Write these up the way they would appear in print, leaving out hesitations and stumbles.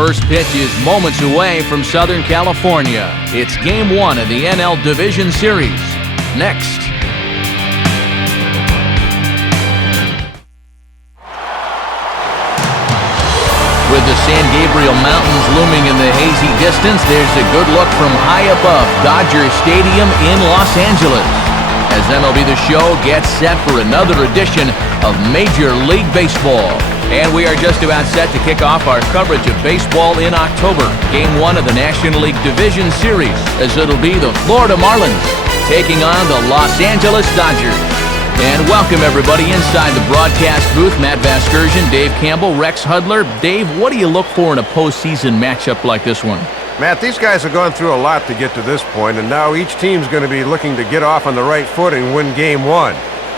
first pitch is moments away from Southern California. It's Game 1 of the NL Division Series. Next. With the San Gabriel Mountains looming in the hazy distance, there's a good look from high above Dodger Stadium in Los Angeles as MLB The Show gets set for another edition of Major League Baseball. And we are just about set to kick off our coverage of baseball in October. Game 1 of the National League Division Series, as it'll be the Florida Marlins taking on the Los Angeles Dodgers. And welcome everybody inside the broadcast booth. Matt Vasgersian, Dave Campbell, Rex Hudler. Dave, what do you look for in a postseason matchup like this one? Matt, these guys have gone through a lot to get to this point, and now each team's going to be looking to get off on the right foot and win Game 1.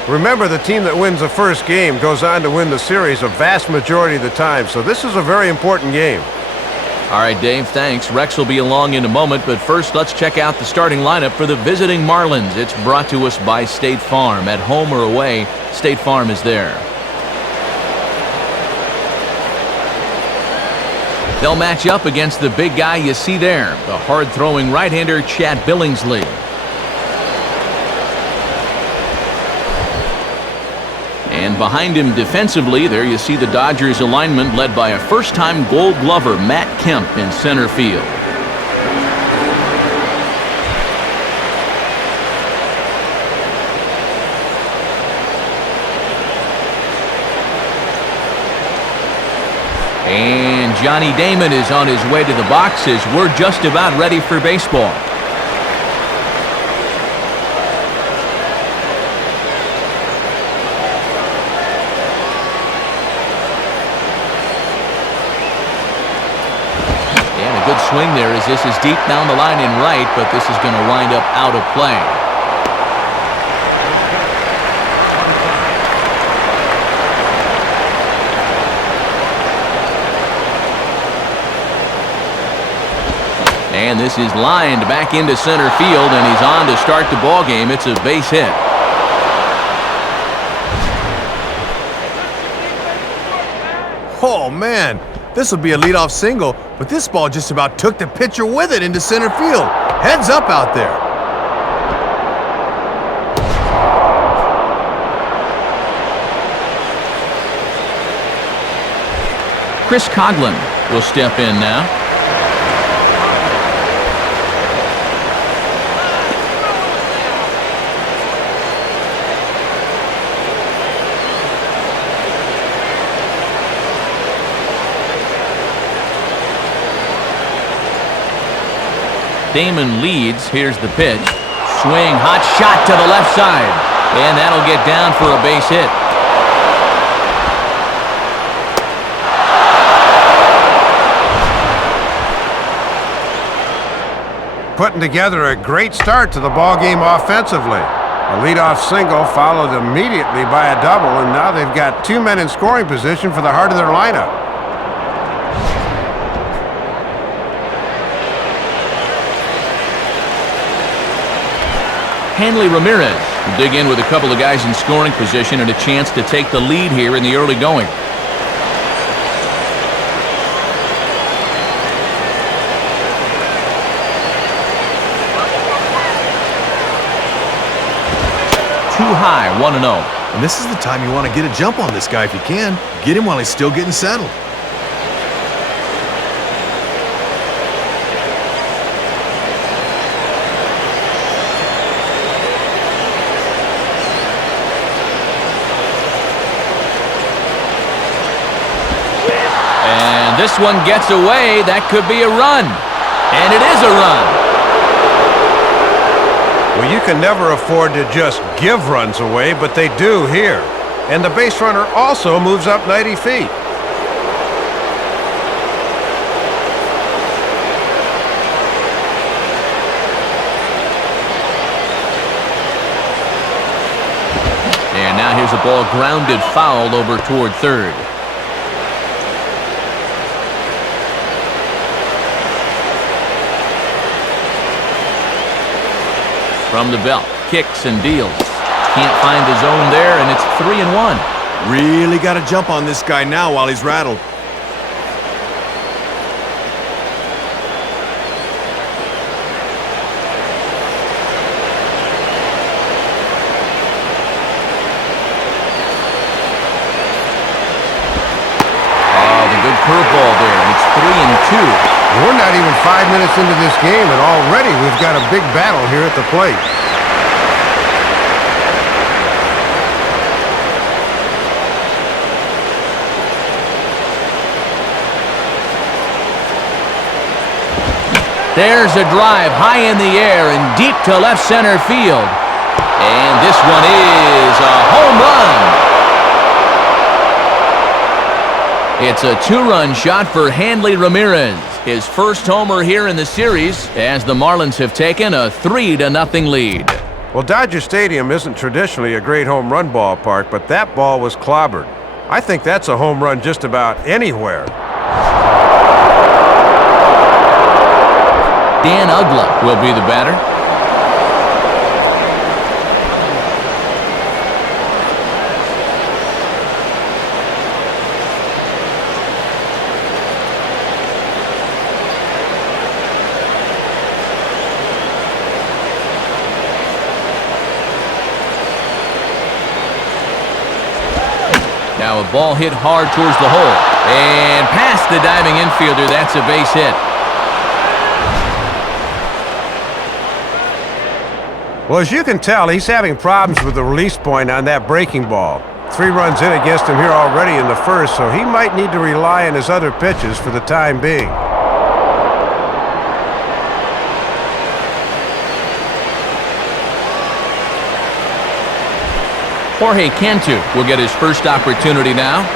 Remember, the team that wins the first game goes on to win the series a vast majority of the time, so this is a very important game. All right, Dave, thanks. Rex will be along in a moment, but first let's check out the starting lineup for the visiting Marlins. It's brought to us by State Farm. At home or away, State Farm is there. They'll match up against the big guy you see there, the hard-throwing right-hander Chad Billingsley. And behind him defensively, there you see the Dodgers alignment led by a first-time Gold Glover, Matt Kemp, in center field. And Johnny Damon is on his way to the boxes. We're just about ready for baseball. Good swing there as this is deep down the line in right, but this is going to wind up out of play. And this is lined back into center field, and he's on to start the ball game. It's a base hit. Oh, man. This will be a leadoff single, but this ball just about took the pitcher with it into center field. Heads up out there. Chris Coughlin will step in now. Damon leads. Here's the pitch. Swing, hot shot to the left side. And that'll get down for a base hit. Putting together a great start to the ball game offensively. A leadoff single followed immediately by a double, and now they've got 2 men in scoring position for the heart of their lineup. Hanley Ramirez will dig in with a couple of guys in scoring position and a chance to take the lead here in the early going. Too high, 1-0. And this is the time you want to get a jump on this guy if you can. Get him while he's still getting settled. This one gets away. That could be a run. And it is a run. Well, you can never afford to just give runs away, but they do here. And the base runner also moves up 90 feet. And now here's a ball grounded foul over toward third. From the belt, kicks and deals. Can't find the zone there, and it's 3-1. Really got to jump on this guy now while he's rattled. curveball there, and it's 3-2. We're not even 5 minutes into this game, and already we've got a big battle here at the plate. There's a drive high in the air and deep to left center field. And this one is a home run. It's a two-run shot for Hanley Ramirez. His first homer here in the series as the Marlins have taken a 3-0 lead. Well, Dodger Stadium isn't traditionally a great home run ballpark, but that ball was clobbered. I think that's a home run just about anywhere. Dan Ugla will be the batter. Now a ball hit hard towards the hole. And past the diving infielder, that's a base hit. Well, as you can tell, he's having problems with the release point on that breaking ball. 3 runs in against him here already in the first, so he might need to rely on his other pitches for the time being. Jorge Cantu will get his first opportunity now.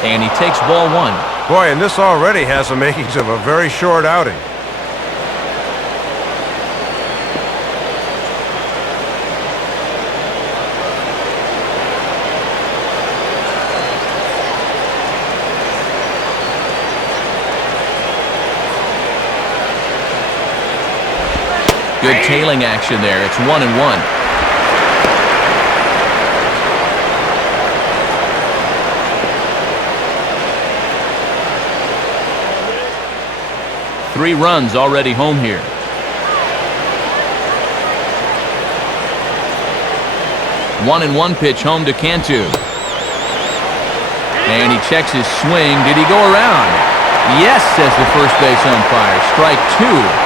And he takes ball 1. Boy, and this already has the makings of a very short outing. Good tailing action there. It's 1-1. Three runs already home here. One and one pitch home to Cantu. And he checks his swing. Did he go around? Yes, says the first base umpire. Strike 2.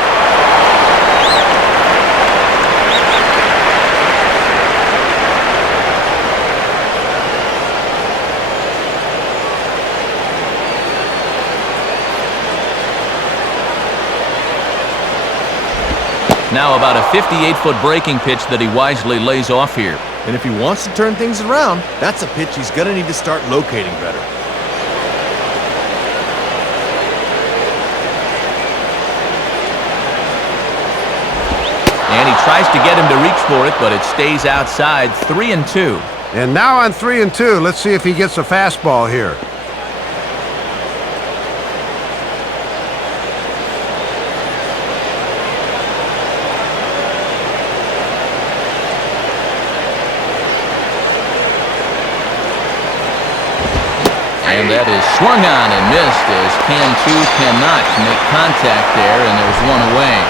Now about a 58-foot breaking pitch that he wisely lays off here. And if he wants to turn things around, that's a pitch he's going to need to start locating better. And he tries to get him to reach for it, but it stays outside. 3-2. And now on 3-2, let's see if he gets a fastball here. And that is swung on and missed as Cantu cannot make contact there, and there's one away.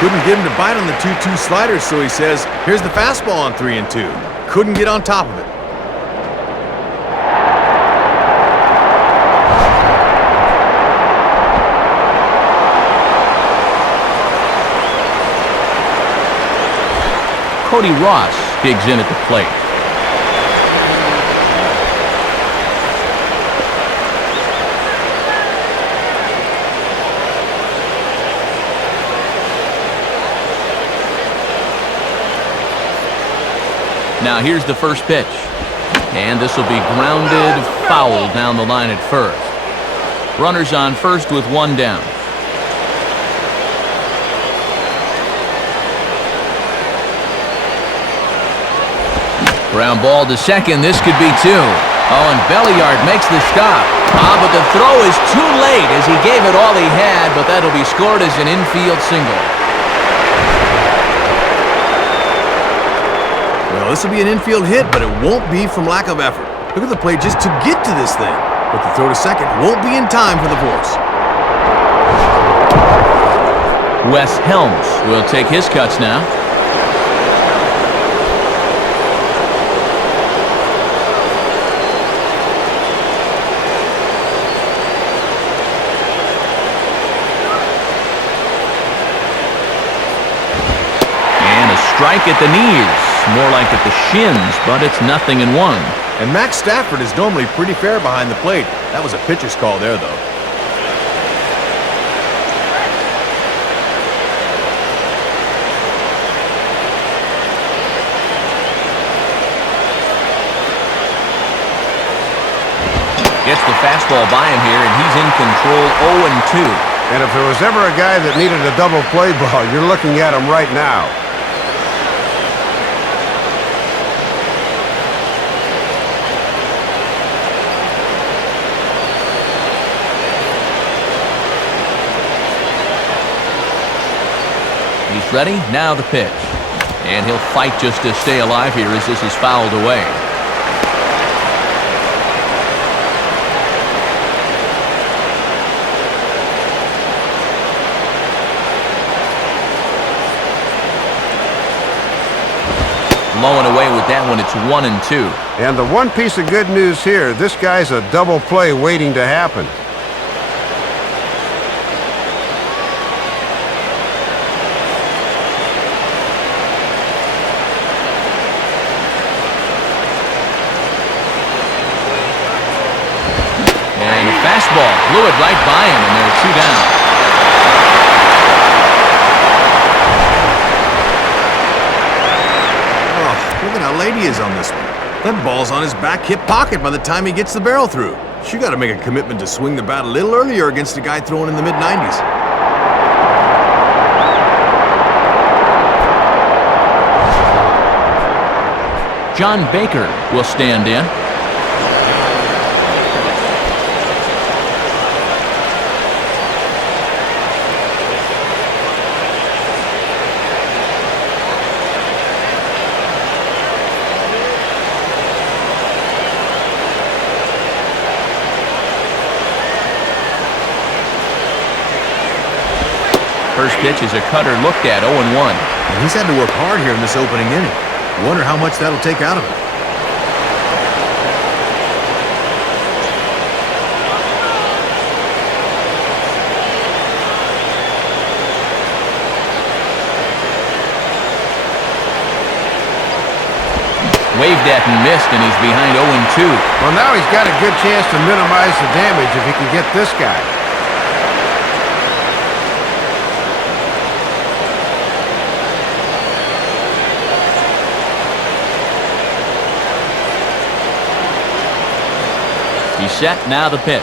Couldn't get him to bite on the 2-2 slider, so he says, here's the fastball on 3-2. Couldn't get on top of it. Cody Ross digs in at the plate. Now here's the first pitch. And this will be grounded foul down the line at first. Runners on first with one down. Ground ball to second. This could be 2. Oh, and Belliard makes the stop. But the throw is too late as he gave it all he had, but that'll be scored as an infield single. Well, this will be an infield hit, but it won't be from lack of effort. Look at the play just to get to this thing. but the throw to second won't be in time for the force. Wes Helms will take his cuts now. And a strike at the knees. More like at the shins, but it's 0-1. And Max Stafford is normally pretty fair behind the plate. That was a pitcher's call there, though. Gets the fastball by him here, and he's in control 0-2. And if there was ever a guy that needed a double play ball, you're looking at him right now. He's ready, now the pitch. And he'll fight just to stay alive here as this is fouled away. Low and away with that one, it's 1-2. And the one piece of good news here, this guy's a double play waiting to happen. Fastball blew it right by him, and they're 2 down. Oh, look at how late he is on this one. That ball's on his back hip pocket by the time he gets the barrel through. You got to make a commitment to swing the bat a little earlier against a guy throwing in the mid-90s. John Baker will stand in. First pitch is a cutter looked at, 0-1. And he's had to work hard here in this opening inning. Wonder how much that'll take out of him. Waved at and missed, and he's behind 0-2. Well, now he's got a good chance to minimize the damage if he can get this guy. He's set, now the pitch.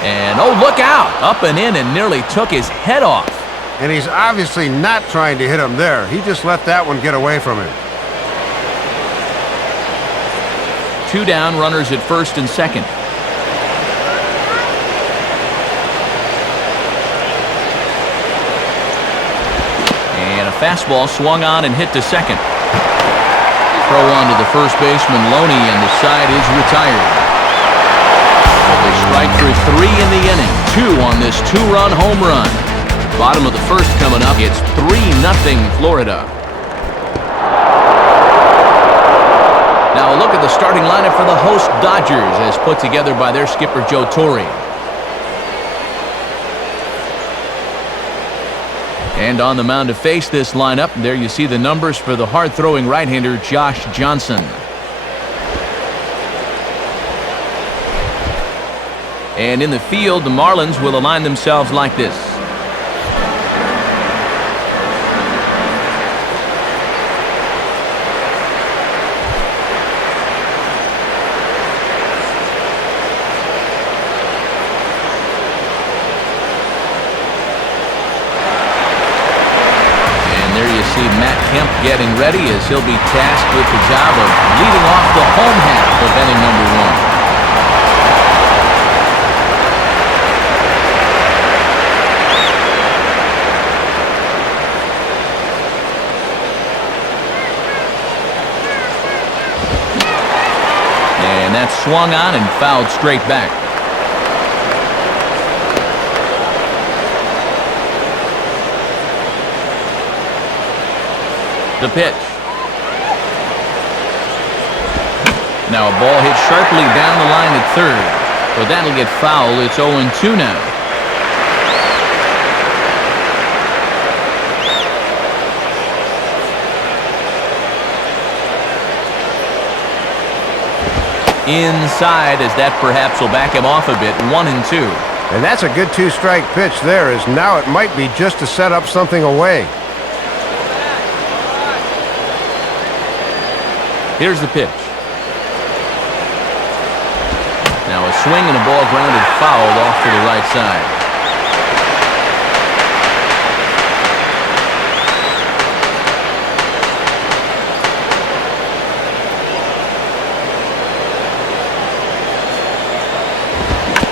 And, oh, look out! Up and in and nearly took his head off. And he's obviously not trying to hit him there. He just let that one get away from him. 2 down, runners at first and second. And a fastball swung on and hit to second. Throw on to the first baseman, Loney, and the side is retired. They strike for 3 in the inning. 2 on this 2-run home run. Bottom of the first coming up. It's 3-0 Florida. Now a look at the starting lineup for the host Dodgers as put together by their skipper Joe Torre. And on the mound to face this lineup, there you see the numbers for the hard-throwing right-hander Josh Johnson. And in the field, the Marlins will align themselves like this. And there you see Matt Kemp getting ready as he'll be tasked with the job of leading off the home half of inning number 1. That's swung on and fouled straight back. The pitch. Now a ball hit sharply down the line at third, but that'll get foul. It's 0-2 now. Inside, as that perhaps will back him off a bit. 1-2. And that's a good two-strike pitch there, as now it might be just to set up something away. Here's the pitch. Now a swing and a ball grounded foul off to the right side.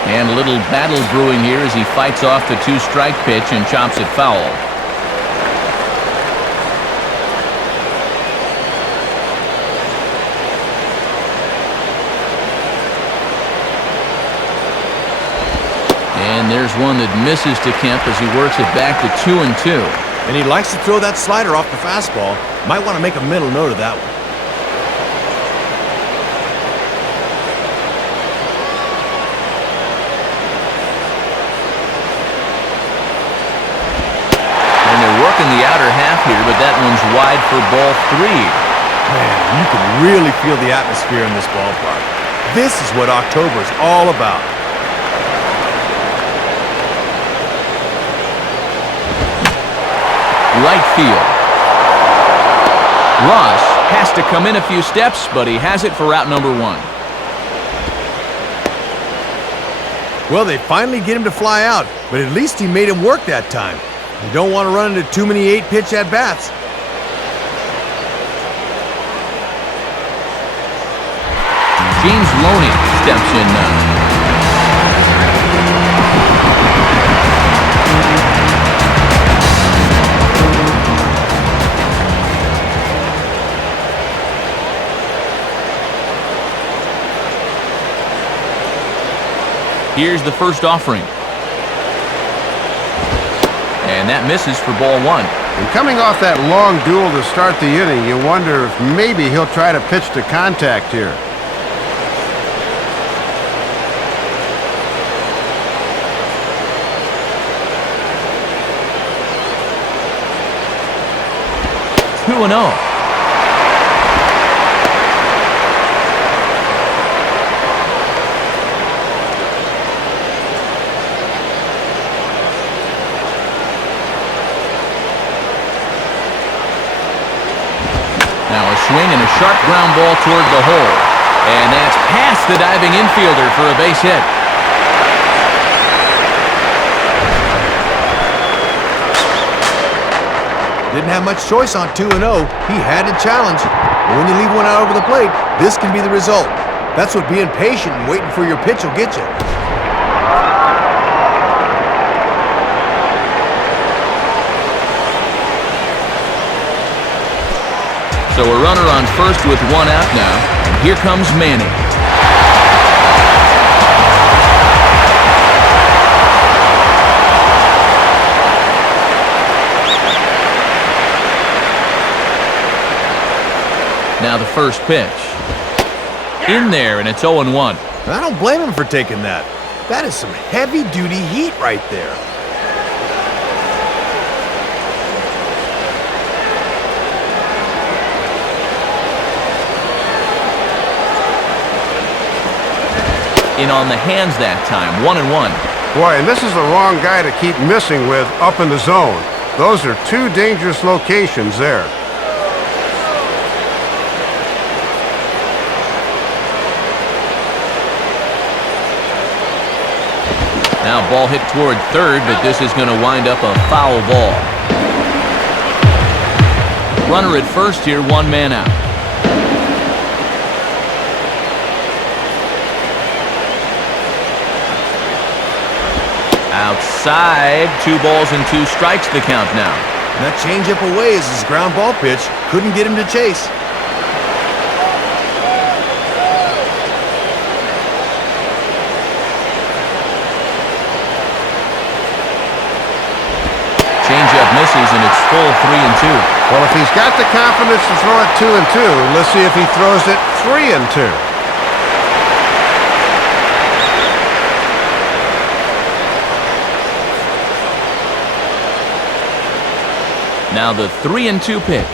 And a little battle brewing here as he fights off the two-strike pitch and chops it foul. And there's one that misses to Kemp as he works it back to 2-2. And he likes to throw that slider off the fastball. Might want to make a mental note of that one. Working the outer half here, but that one's wide for ball 3. Man, you can really feel the atmosphere in this ballpark. This is what October's all about. Right field. Ross has to come in a few steps, but he has it for route number 1. Well, they finally get him to fly out, but at least he made him work that time. You don't want to run into too many 8-pitch at-bats. James Loney steps in now. Here's the first offering. And that misses for ball 1. And coming off that long duel to start the inning, you wonder if maybe he'll try to pitch to contact here. Two 2-0. Swing and a sharp ground ball toward the hole. And that's past the diving infielder for a base hit. Didn't have much choice on 2-0. He had to challenge. But when you leave one out over the plate, this can be the result. That's what being patient and waiting for your pitch will get you. So a runner on first with 1 out now. And here comes Manning. Now the first pitch. In there, and it's 0-1. I don't blame him for taking that. That is some heavy-duty heat right there. In on the hands that time, 1-1. Boy, and this is the wrong guy to keep missing with up in the zone. Those are two dangerous locations there. Now ball hit toward third, but this is going to wind up a foul ball. Runner at first here, 1 man out. Outside, 2 balls and 2 strikes the count now. And that changeup away is his ground ball pitch. Couldn't get him to chase. Changeup misses. misses, and it's full 3-2. Well, if he's got the confidence to throw it 2-2, let's see if he throws it 3-2. Now the 3-2 pitch.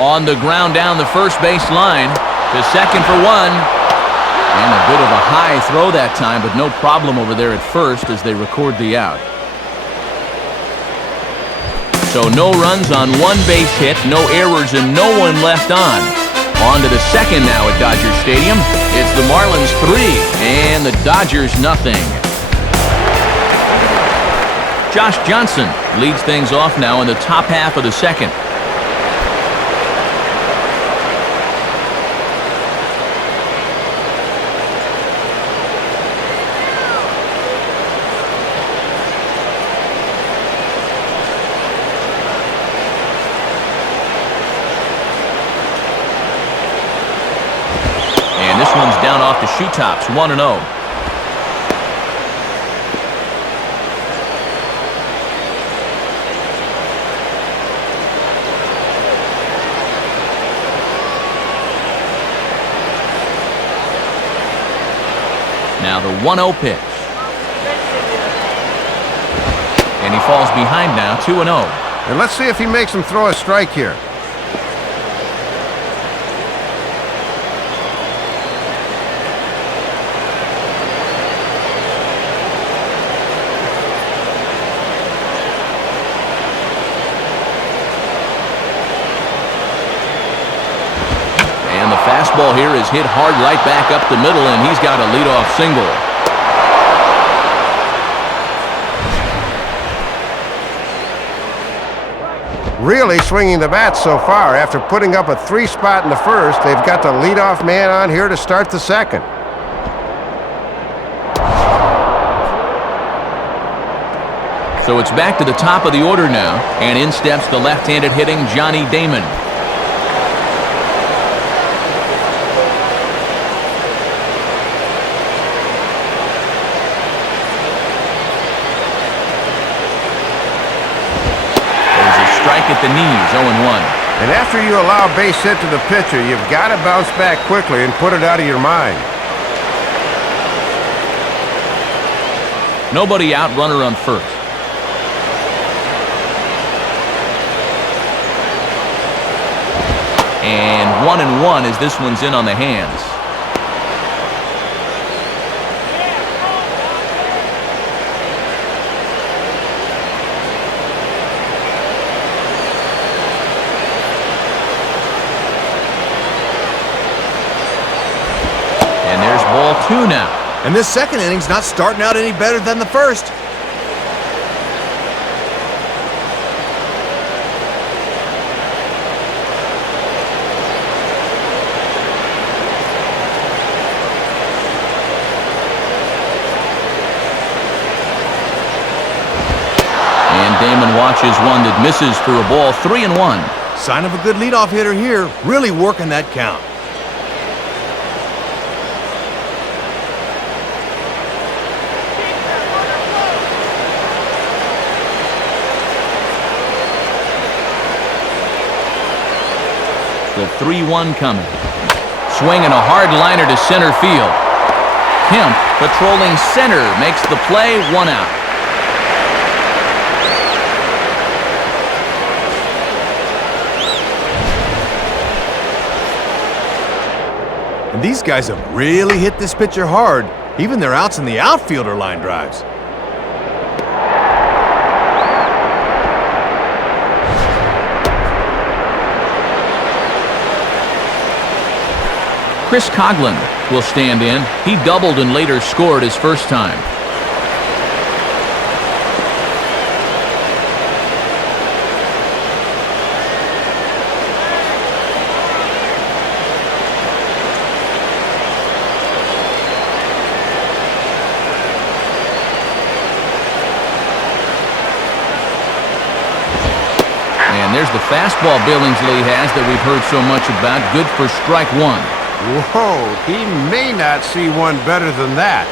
On the ground down the first base line to second for one. And a bit of a high throw that time, but no problem over there at first as they record the out. So no runs on one base hit, no errors, and no one left on. On to the second now at Dodger Stadium. It's the Marlins 3 and the Dodgers nothing. Josh Johnson leads things off now in the top half of the second. And this one's down off the shoe tops, 1-0. Now the 1-0 pitch. And he falls behind now, 2-0. And let's see if he makes him throw a strike here. And the fastball here is hit hard right back up the middle, and he's got a leadoff single. Really swinging the bat so far. After putting up a 3 spot in the first, they've got the leadoff man on here to start the second. So it's back to the top of the order now, and in steps the left-handed hitting Johnny Damon. At the knees, 0-1. And after you allow a base hit to the pitcher, you've got to bounce back quickly and put it out of your mind. Nobody out, runner on first. And 1-1 as this one's in on the hands. Ball 2 now. And this second inning's not starting out any better than the first. And Damon watches one that misses for a ball, 3-1. Sign of a good leadoff hitter here, really working that count. The 3-1 coming. Swinging a hard liner to center field. Kemp patrolling center makes the play, 1 out. And these guys have really hit this pitcher hard. Even their outs in the outfield are line drives. Chris Coughlin will stand in. He doubled and later scored his first time. And there's the fastball Billingsley has that we've heard so much about. Good for strike 1. Whoa, he may not see one better than that.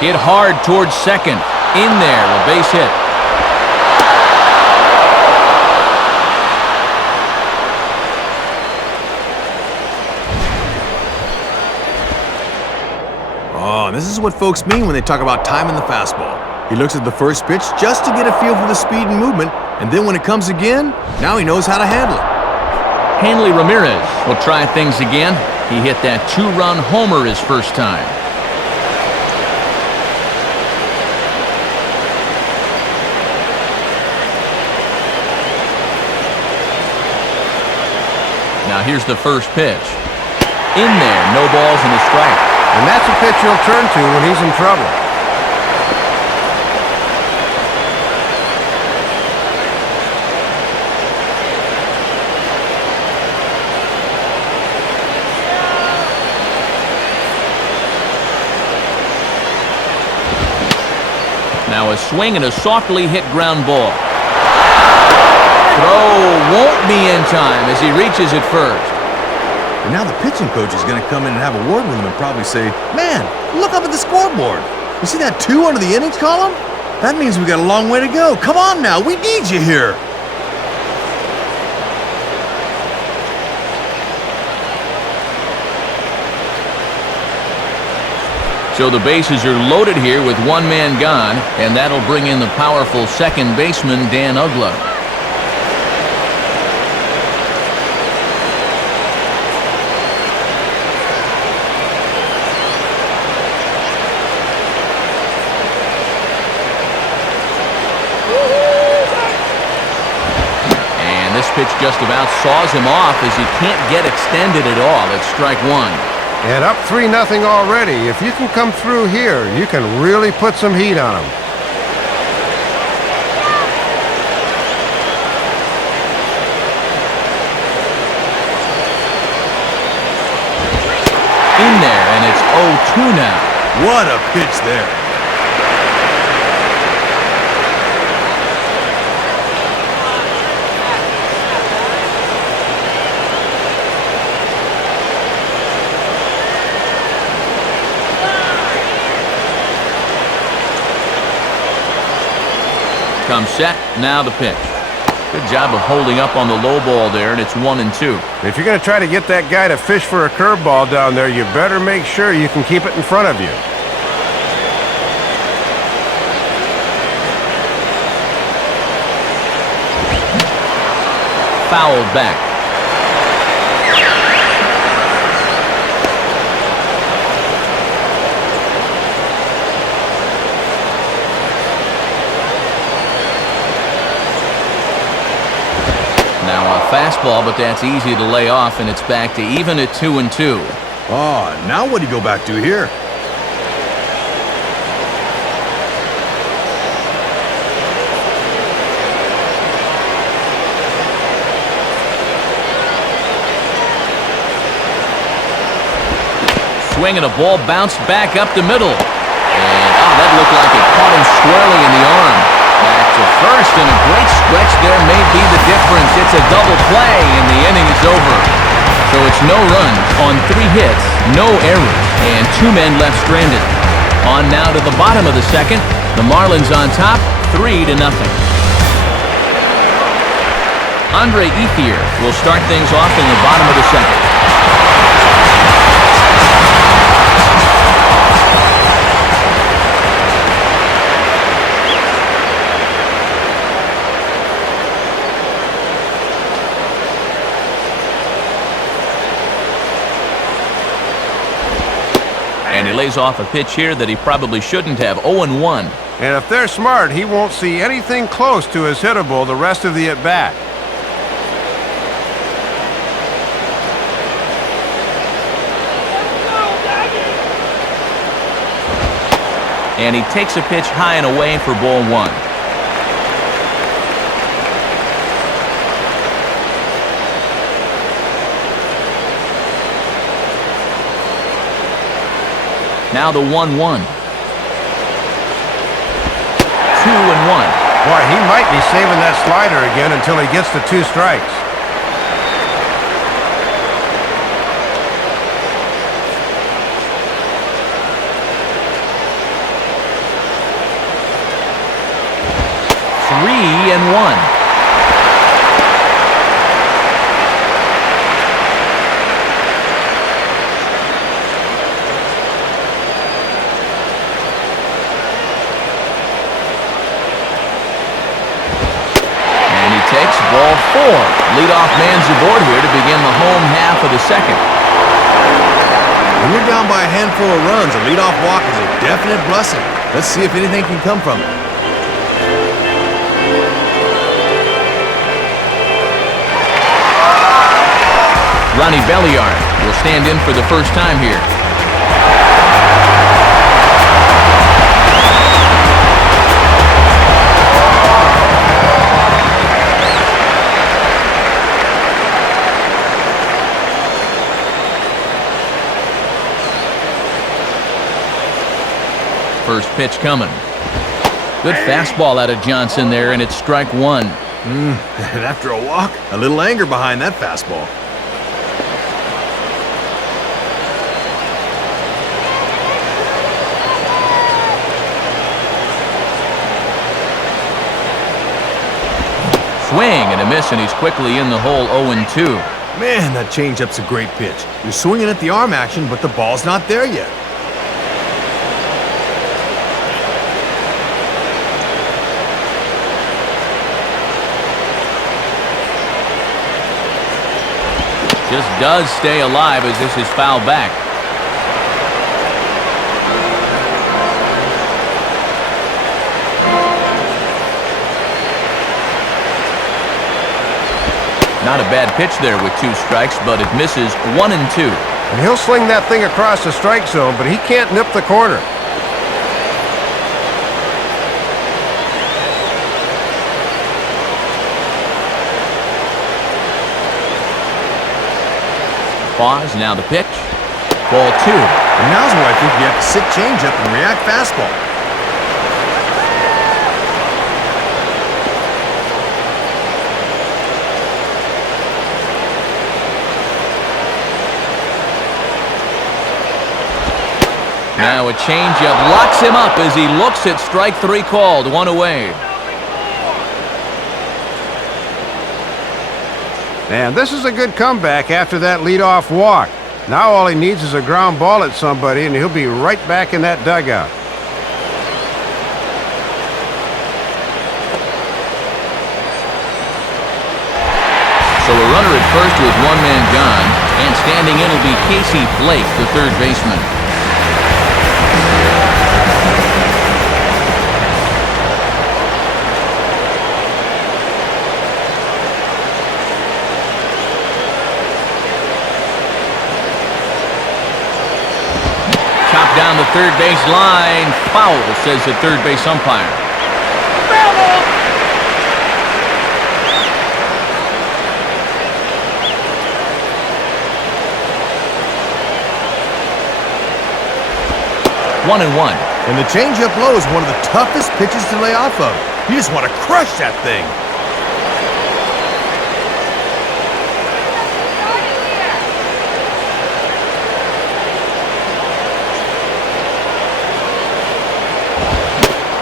Hit hard towards second. In there, a base hit. Oh, this is what folks mean when they talk about timing the fastball. He looks at the first pitch just to get a feel for the speed and movement, and then when it comes again, now he knows how to handle it. Hanley Ramirez will try things again. He hit that 2-run homer his first time. Now here's the first pitch. In there, no balls and a strike. And that's a pitch he'll turn to when he's in trouble. Now a swing and a softly hit ground ball. Throw won't be in time as he reaches it first. And now the pitching coach is going to come in and have a word with him and probably say, "Man, look up at the scoreboard. You see that 2 under the innings column? That means we got a long way to go. Come on now, we need you here." So the bases are loaded here with one man gone, and that'll bring in the powerful second baseman, Dan Uggla. And this pitch just about saws him off as he can't get extended at all. It's strike one. And up 3-0 already. If you can come through here, you can really put some heat on them. In there, and it's 0-2 now. What a pitch there. Comes set, now the pitch. Good job of holding up on the low ball there, and it's 1-2. If you're going to try to get that guy to fish for a curveball down there, you better make sure you can keep it in front of you. Fouled back. Now a fastball, but that's easy to lay off, and it's back to even at 2-2. Oh, now what do you go back to here? Swing and a ball bounced back up the middle. And, that looked like it caught him squarely in the arm. Back to first, and a great stretch there may be the difference. It's a double play, and the inning is over. So it's no runs on 3 hits, no errors, and 2 men left stranded. On now to the bottom of the second. The Marlins on top, 3-0. Andre Ethier will start things off in the bottom of the second. And he lays off a pitch here that he probably shouldn't have. 0-1. And if they're smart, he won't see anything close to his hittable the rest of the at-bat. And he takes a pitch high and away for ball 1. Now the 1-1. 2-1. Boy, he might be saving that slider again until he gets the 2 strikes. 3-1. Takes ball 4. Leadoff man's aboard here to begin the home half of the second. When you're down by a handful of runs, a leadoff walk is a definite blessing. Let's see if anything can come from it. Ronnie Belliard will stand in for the first time here. First pitch coming. Good fastball out of Johnson there, and it's strike 1. And after a walk, a little anger behind that fastball. Swing and a miss, and he's quickly in the hole 0-2. Man, that changeup's a great pitch. You're swinging at the arm action, but the ball's not there yet. Just does stay alive as this is fouled back. Not a bad pitch there with 2 strikes, but it misses 1-2. And he'll sling that thing across the strike zone, but he can't nip the corner. Pause, now the pitch. Ball 2. And now's where I think you have to sit changeup and react fastball. Now a changeup locks him up as he looks at strike 3 called. 1 away. And this is a good comeback after that leadoff walk. Now all he needs is a ground ball at somebody, and he'll be right back in that dugout. So a runner at first with 1 man gone, and standing in will be Casey Blake, the third baseman. Down the third base line. Foul, says the third base umpire. One and one. And the changeup low is one of the toughest pitches to lay off of. You just want to crush that thing.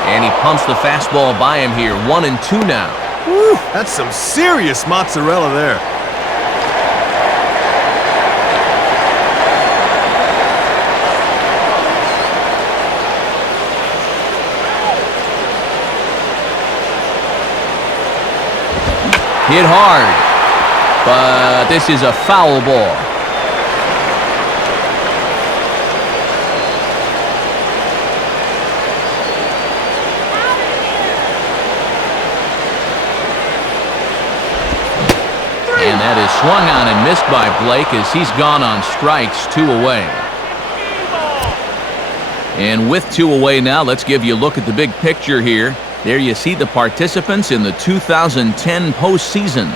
And he pumps the fastball by him here. 1-2 now. Woo, that's some serious mozzarella there. Hit hard, but this is a foul ball. And that is swung on and missed by Blake as he's gone on strikes. 2 away. And with 2 away now, let's give you a look at the big picture here. There you see the participants in the 2010 postseason.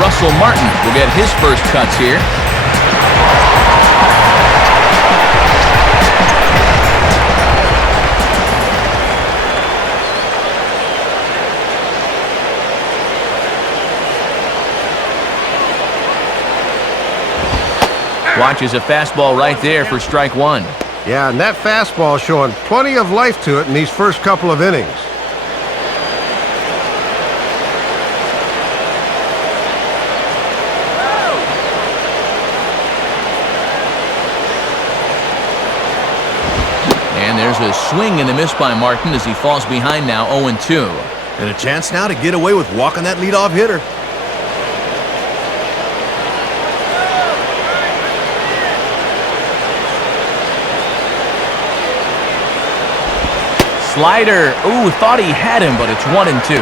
Russell Martin will get his first cuts here. Watches a fastball right there for strike 1. Yeah, and that fastball showing plenty of life to it in these first couple of innings. And there's a swing and a miss by Martin as he falls behind now 0-2. And a chance now to get away with walking that leadoff hitter. Slider. Ooh, thought he had him, but it's 1-2.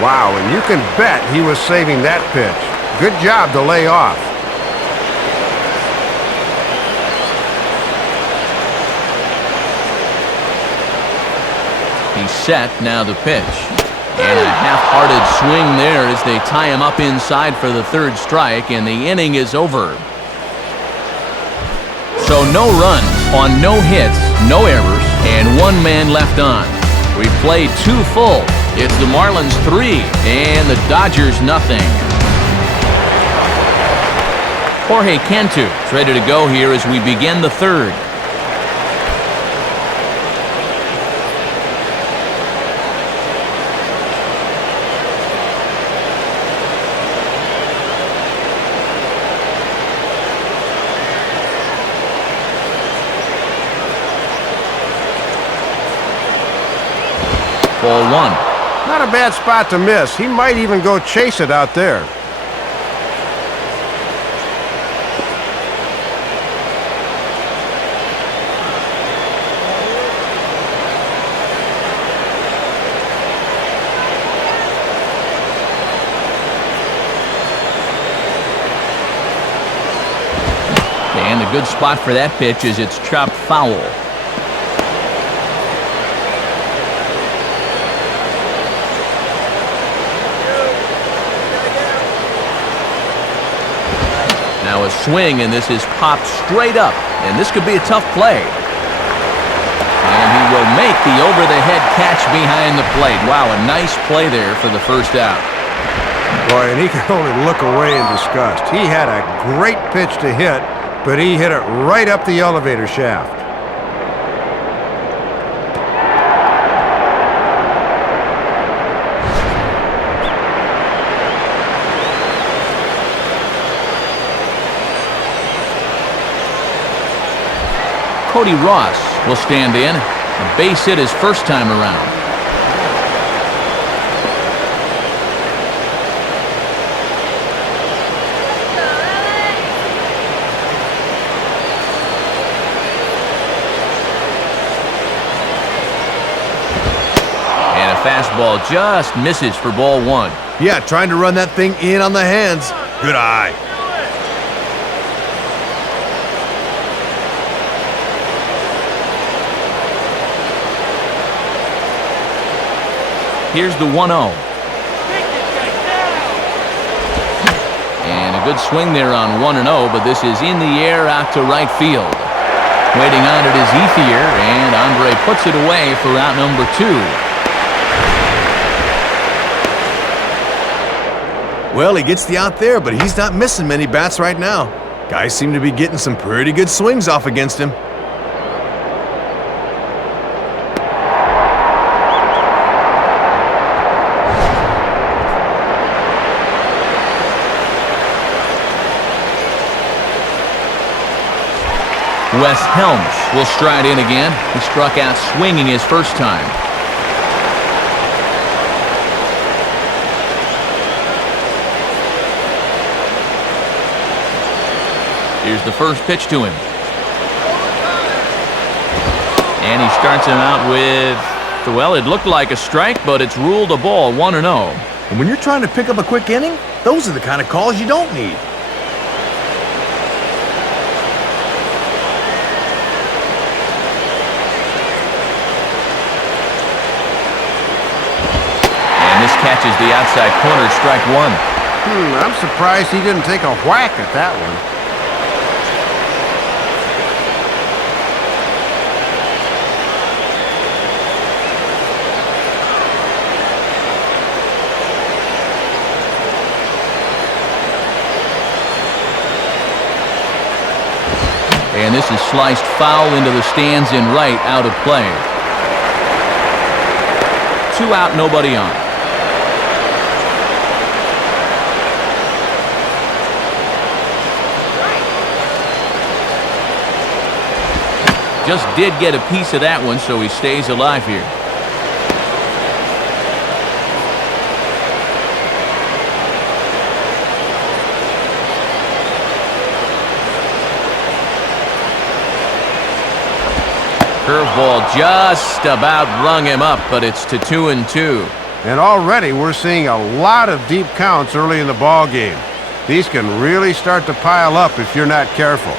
Wow, and you can bet he was saving that pitch. Good job to lay off. He's set, now the pitch. And a half-hearted swing there as they tie him up inside for the third strike, and the inning is over. So no runs on no hits, no errors, and one man left on. We played 2 full. It's the Marlins 3 and the Dodgers nothing. Jorge Cantu is ready to go here as we begin the third. Ball 1. Not a bad spot to miss. He might even go chase it out there. And a good spot for that pitch is it's chopped foul. Now a swing, and this is popped straight up, and this could be a tough play. And he will make the over-the-head catch behind the plate. Wow, a nice play there for the first out. Boy, and he can only look away in disgust. He had a great pitch to hit, but he hit it right up the elevator shaft. Cody Ross will stand in. A base hit his first time around. And a fastball just misses for ball 1. Yeah, trying to run that thing in on the hands. Good eye. Here's the 1-0. And a good swing there on 1-0, but this is in the air out to right field. Waiting on it is Ethier, and Andre puts it away for out number 2. Well, he gets the out there, but he's not missing many bats right now. Guys seem to be getting some pretty good swings off against him. Wes Helms will stride in again. He struck out swinging his first time. Here's the first pitch to him. And he starts him out with, well, it looked like a strike, but it's ruled a ball, 1-0. And when you're trying to pick up a quick inning, those are the kind of calls you don't need. Catches the outside corner, strike 1. I'm surprised he didn't take a whack at that one. And this This is sliced foul into the stands in right, out of play. 2 out, nobody on. Just did get a piece of that one, so he stays alive here. Curveball just about rung him up, but it's to 2-2. And already we're seeing a lot of deep counts early in the ball game. These can really start to pile up if you're not careful.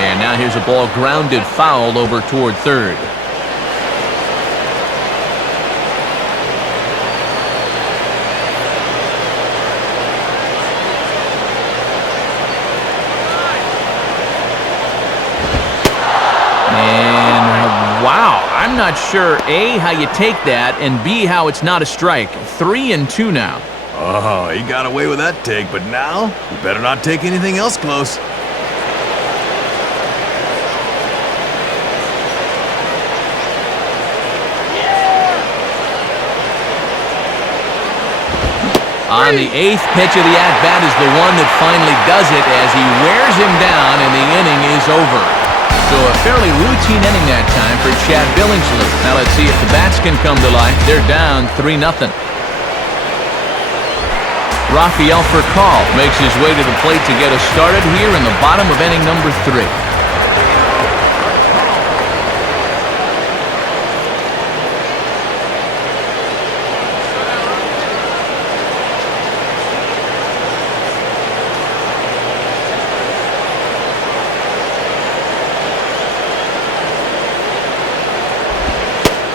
And now here's a ball grounded foul over toward third. I'm not sure, A, how you take that, and B, how it's not a strike. 3-2 now. Oh, he got away with that take, but now you better not take anything else close. On the 8th pitch of the at-bat is the one that finally does it as he wears him down and the inning is over. So a fairly routine inning that time for Chad Billingsley. Now let's see if the bats can come to life. They're down 3-0. Rafael Furcal makes his way to the plate to get us started here in the bottom of inning number 3.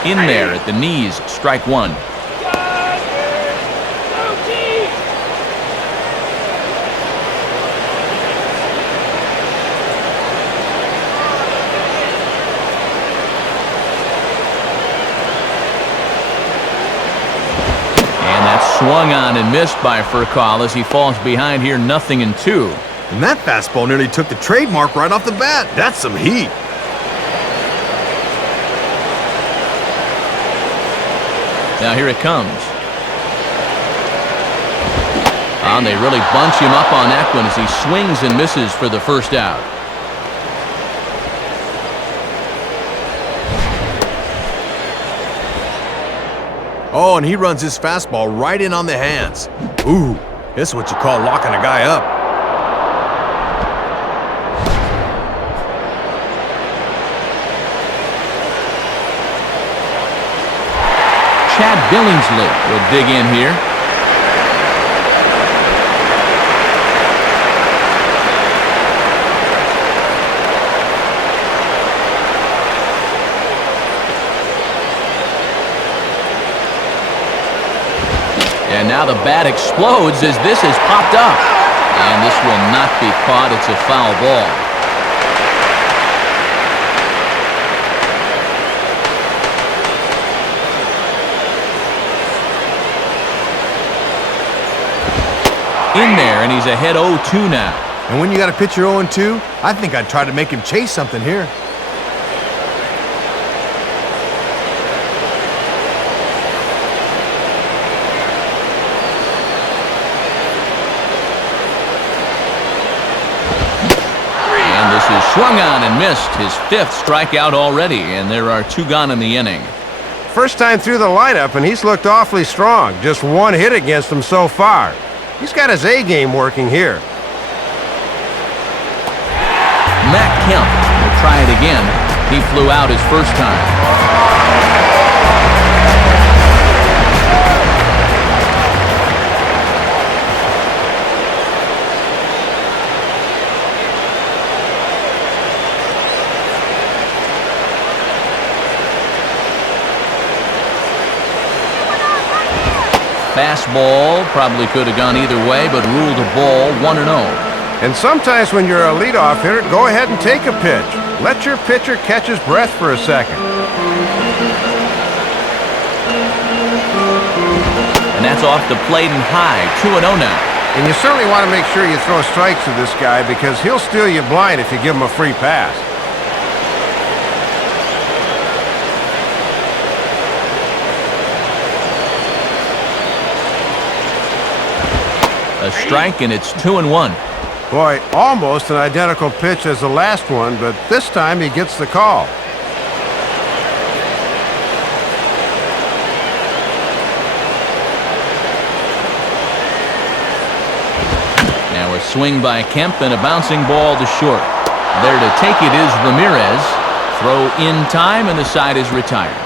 In there at the knees, strike one. And that's swung on and missed by Furcal as he falls behind here 0-2. And that fastball nearly took the trademark right off the bat. That's some heat. Now here it comes. And they really bunch him up on that one as he swings and misses for the first out. Oh, and he runs his fastball right in on the hands. Ooh, this is what you call locking a guy up. Chad Billingsley will dig in here. And now the bat explodes as this has popped up. And this will not be caught. It's a foul ball. In there, and he's ahead 0-2 now. And when you got a pitcher 0-2, I think I'd try to make him chase something here. And this is swung on and missed. His 5th strikeout already, and there are 2 gone in the inning. First time through the lineup, and he's looked awfully strong. Just 1 hit against him so far. He's got his A-game working here. Matt Kemp will try it again. He flew out his first time. Fastball probably could have gone either way, but ruled a ball 1-0. And sometimes when you're a leadoff hitter, go ahead and take a pitch. Let your pitcher catch his breath for a second. And that's off the plate and high. 2-0 now. And you certainly want to make sure you throw strikes to this guy because he'll steal you blind if you give him a free pass. A strike, and it's 2-1. Boy, almost an identical pitch as the last one, but this time he gets the call. Now a swing by Kemp and a bouncing ball to short. There to take it is Ramirez. Throw in time, and the side is retired.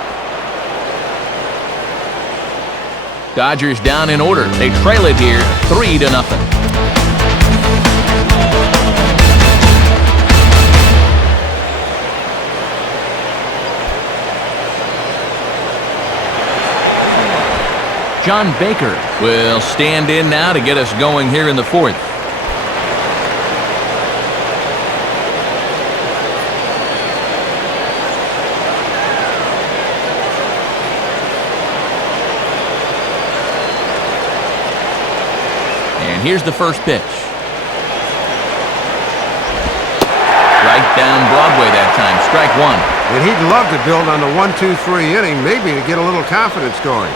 Dodgers down in order. They trail it here 3-0. John Baker will stand in now to get us going here in the fourth. And here's the first pitch. Right down Broadway that time. Strike one. And he'd love to build on the 1-2-3 inning, maybe to get a little confidence going.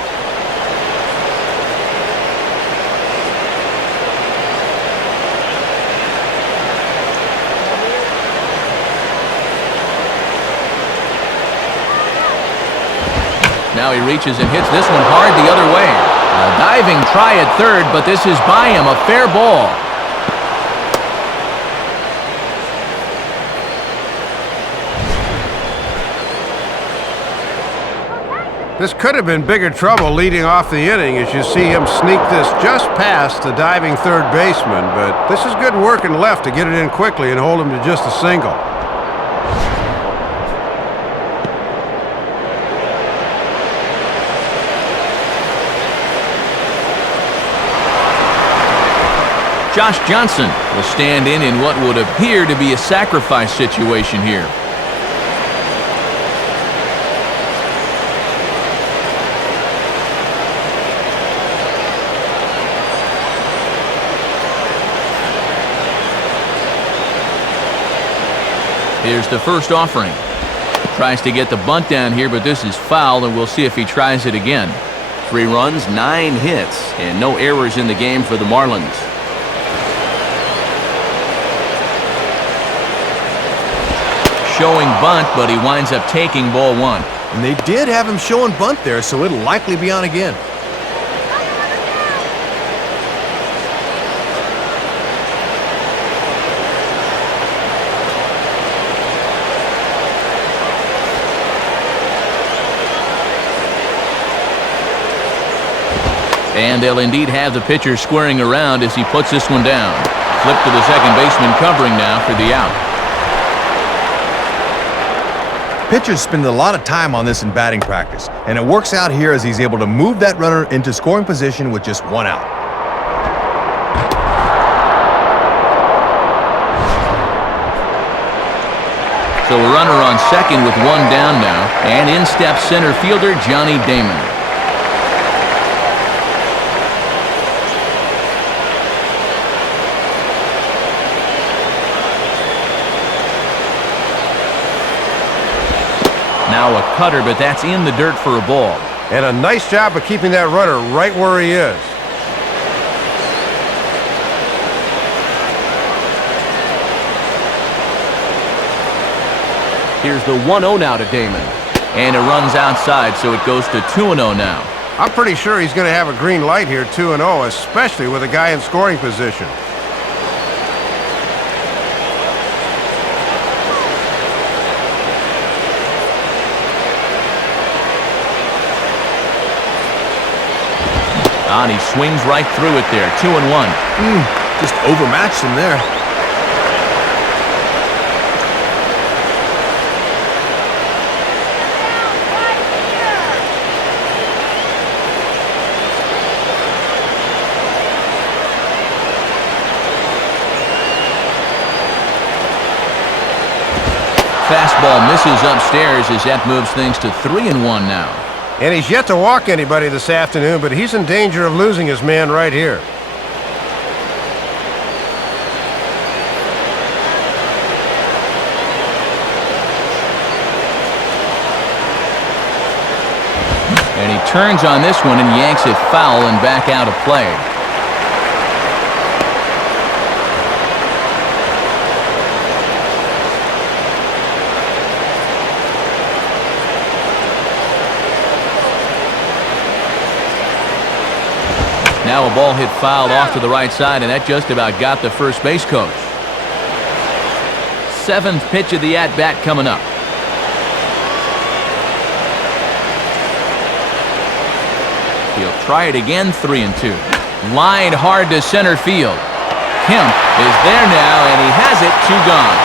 Now he reaches and hits this one hard the other way. A diving try at third, but this is by him, a fair ball. This could have been bigger trouble leading off the inning as you see him sneak this just past the diving third baseman, but this is good work in left to get it in quickly and hold him to just a single. Josh Johnson will stand in what would appear to be a sacrifice situation here. Here's the first offering. Tries to get the bunt down here, but this is foul, and we'll see if he tries it again. 3 runs, 9 hits, and no errors in the game for the Marlins. Showing bunt, but he winds up taking ball one. And they did have him showing bunt there, so it'll likely be on again. And they'll indeed have the pitcher squaring around as he puts this one down. Flip to the second baseman covering now for the out. Pitchers spend a lot of time on this in batting practice, and it works out here as he's able to move that runner into scoring position with just 1 out. So a runner on second with 1 down now, and in steps center fielder Johnny Damon. Now a cutter, but that's in the dirt for a ball. And a nice job of keeping that runner right where he is. Here's the 1-0 now to Damon. And it runs outside, so it goes to 2-0 now. I'm pretty sure he's going to have a green light here, 2-0, especially with a guy in scoring position. And he swings right through it there. 2-1. Just overmatched him there. Fastball misses upstairs as that moves things to 3-1 now. And he's yet to walk anybody this afternoon, but he's in danger of losing his man right here. And he turns on this one and yanks it foul and back out of play. Now a ball hit fouled off to the right side, and that just about got the first base coach. 7th pitch of the at-bat coming up. He'll try it again, 3-2. Lined hard to center field. Kemp is there now, and he has it, 2 gone.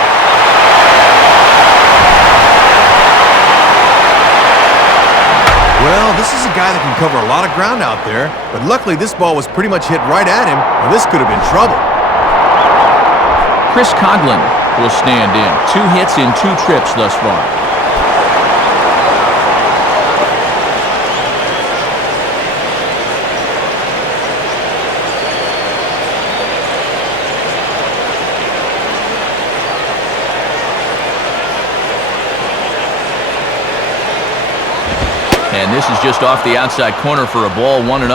Well, this is a guy that can cover a lot of ground out there, but luckily this ball was pretty much hit right at him, or this could have been trouble. Chris Coughlin will stand in. 2 hits in 2 trips thus far. And this is just off the outside corner for a ball, 1-0.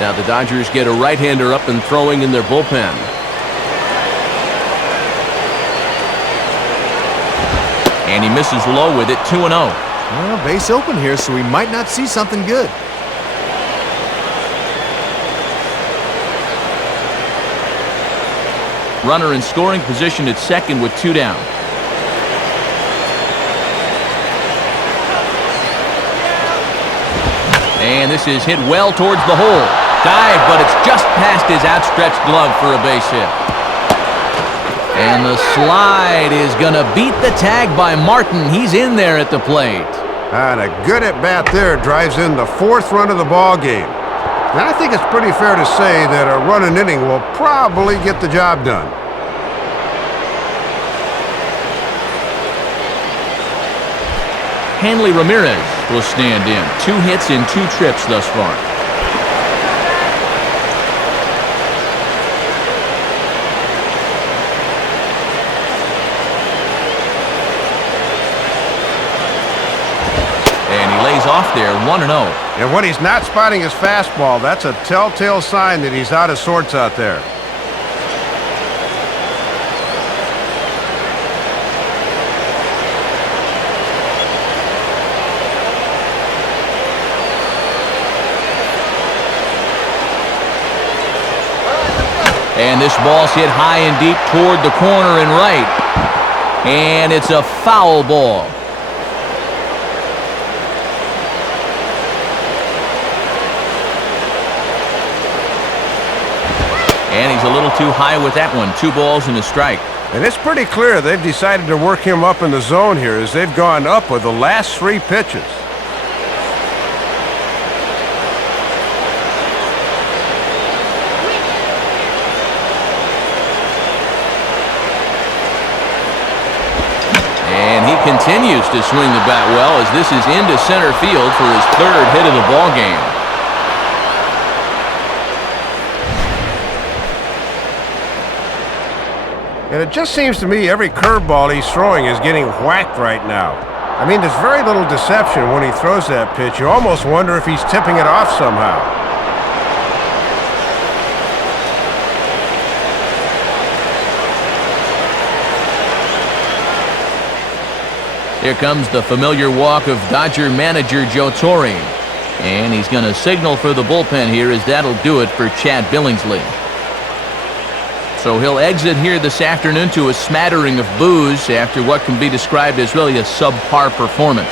Now the Dodgers get a right-hander up and throwing in their bullpen. And he misses low with it, 2-0. Well, base open here, so we might not see something good. Runner in scoring position at second with 2 down. And this is hit well towards the hole. Dive, but it's just past his outstretched glove for a base hit. And the slide is going to beat the tag by Martin. He's in there at the plate. And a good at-bat there drives in the 4th run of the ball game. And I think it's pretty fair to say that a run an inning will probably get the job done. Hanley Ramirez will stand in. 2 hits in 2 trips thus far. And he lays off there, 1-0. And when he's not spotting his fastball, that's a telltale sign that he's out of sorts out there. And this ball's hit high and deep toward the corner and right. And it's a foul ball. And he's a little too high with that one. 2 balls and a strike. And it's pretty clear they've decided to work him up in the zone here as they've gone up with the last 3 pitches. And he continues to swing the bat well as this is into center field for his 3rd hit of the ball game. And it just seems to me every curveball he's throwing is getting whacked right now. I mean, there's very little deception when he throws that pitch. You almost wonder if he's tipping it off somehow. Here comes the familiar walk of Dodger manager Joe Torre. And he's going to signal for the bullpen here as that'll do it for Chad Billingsley. So he'll exit here this afternoon to a smattering of boos after what can be described as really a subpar performance.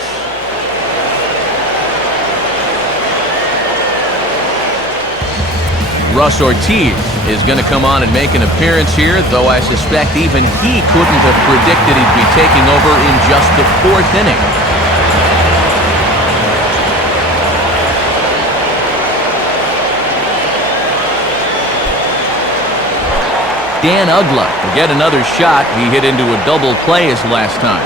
Russ Ortiz is going to come on and make an appearance here, though I suspect even he couldn't have predicted he'd be taking over in just the 4th inning. Dan Ugla to get another shot. He hit into a double play his last time.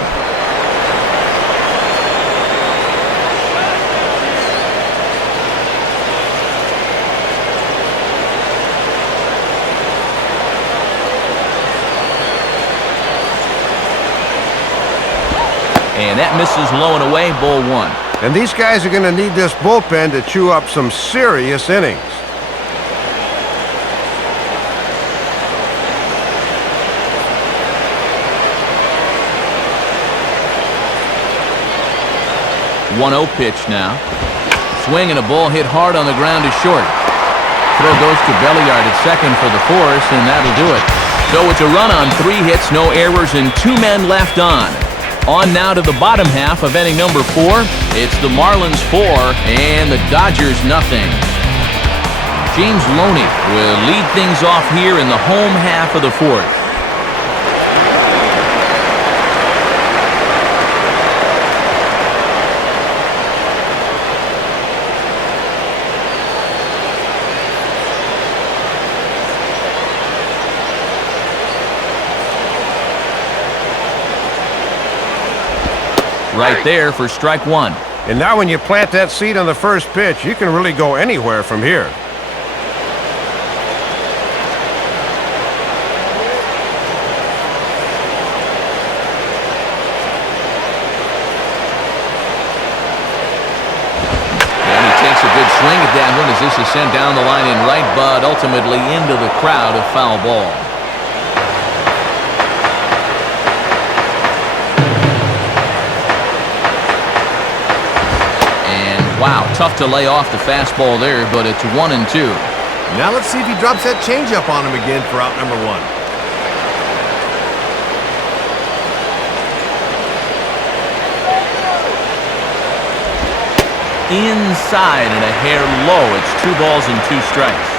And that misses low and away, ball one. And these guys are going to need this bullpen to chew up some serious innings. One-0 pitch now. Swing and a ball hit hard on the ground is short. Throw goes to Belliard at second for the force, and that'll do it. So it's a run on 3 hits, no errors, and 2 men left on. On now to the bottom half of inning number 4. It's the Marlins 4 and the Dodgers nothing. James Loney will lead things off here in the home half of the 4th. Right there for strike 1. And now when you plant that seed on the first pitch, you can really go anywhere from here. And he takes a good swing at that one as this is sent down the line in right, but ultimately into the crowd, a foul ball. Wow, tough to lay off the fastball there, but it's 1-2. Now let's see if he drops that changeup on him again for out number 1. Inside and a hair low. It's 2 balls and 2 strikes.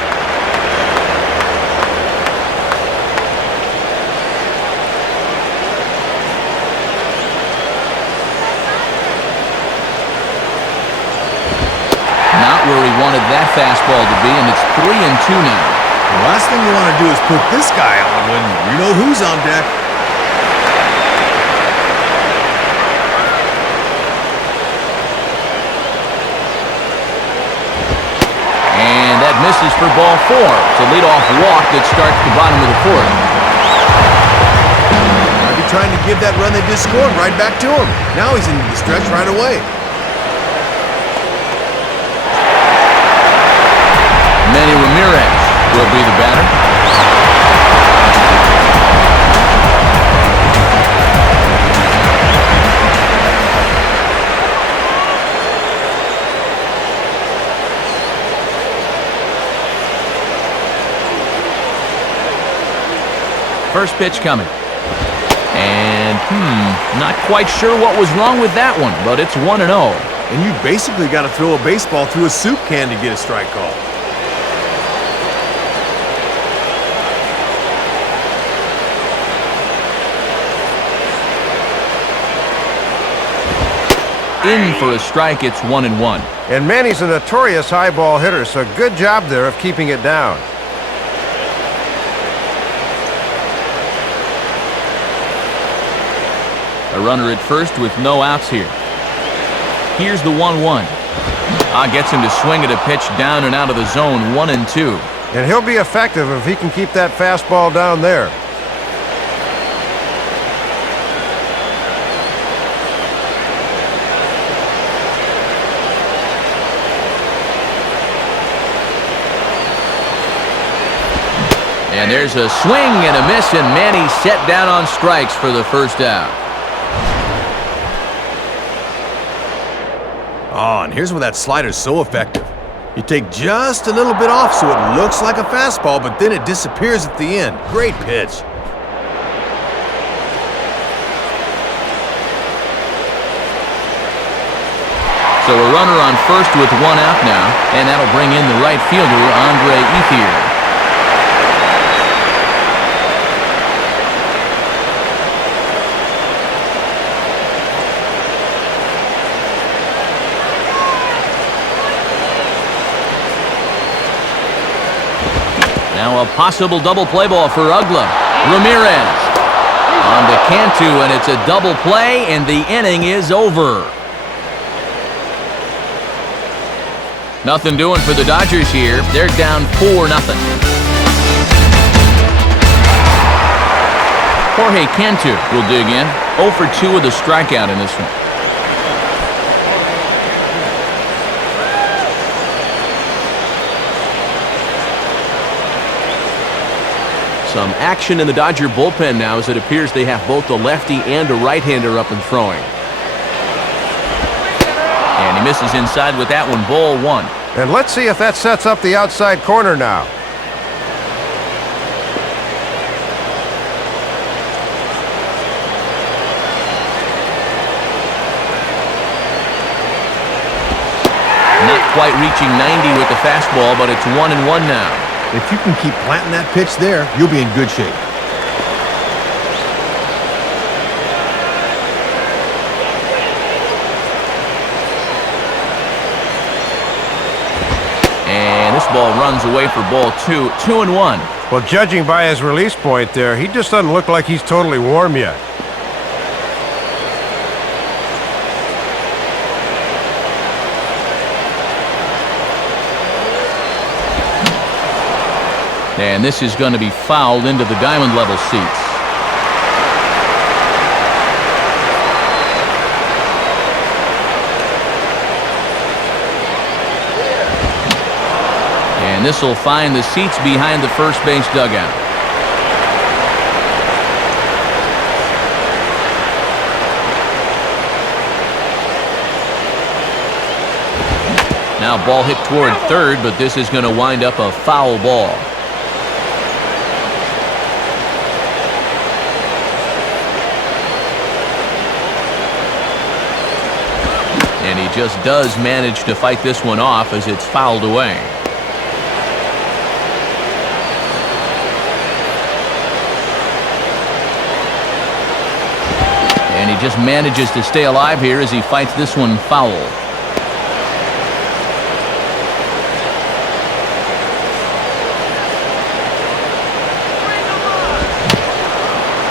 Where he wanted that fastball to be, and it's 3-2 now. The last thing you want to do is put this guy on when you know who's on deck. And that misses for ball 4. It's a leadoff walk that starts the bottom of the 4th. Might be trying to give that run they just scored right back to him. Now he's into the stretch right away. Manny Ramirez will be the batter. First pitch coming. And, not quite sure what was wrong with that one, but it's 1-0. And you basically got to throw a baseball through a soup can to get a strike call. In for a strike, it's 1-1. And Manny's a notorious high ball hitter, so good job there of keeping it down. A runner at first with no outs here. Here's the 1-1. Gets him to swing at a pitch down and out of the zone, 1-2. And he'll be effective if he can keep that fastball down there. And there's a swing and a miss, and Manny set down on strikes for the first out. Oh, and here's where that slider's so effective. You take just a little bit off so it looks like a fastball, but then it disappears at the end. Great pitch. So a runner on first with 1 out now, and that'll bring in the right fielder, Andre Ethier. Now a possible double play ball for Ugla. Ramirez on to Cantu, and it's a double play, and the inning is over. Nothing doing for the Dodgers here. They're down 4-0. Jorge Cantu will dig in. 0 for 2 with a strikeout in this one. Some action in the Dodger bullpen now, as it appears they have both a lefty and a right-hander up and throwing. And he misses inside with that one, ball 1. And let's see if that sets up the outside corner now. Not quite reaching 90 with the fastball, but it's 1-1 now. If you can keep planting that pitch there, you'll be in good shape. And this ball runs away for ball 2. 2-1. Well, judging by his release point there, he just doesn't look like he's totally warm yet. And this is going to be fouled into the diamond level seats. And this will find the seats behind the first base dugout. Now ball hit toward third, but this is going to wind up a foul ball. And he just does manage to fight this one off as it's fouled away. And he just manages to stay alive here as he fights this one foul.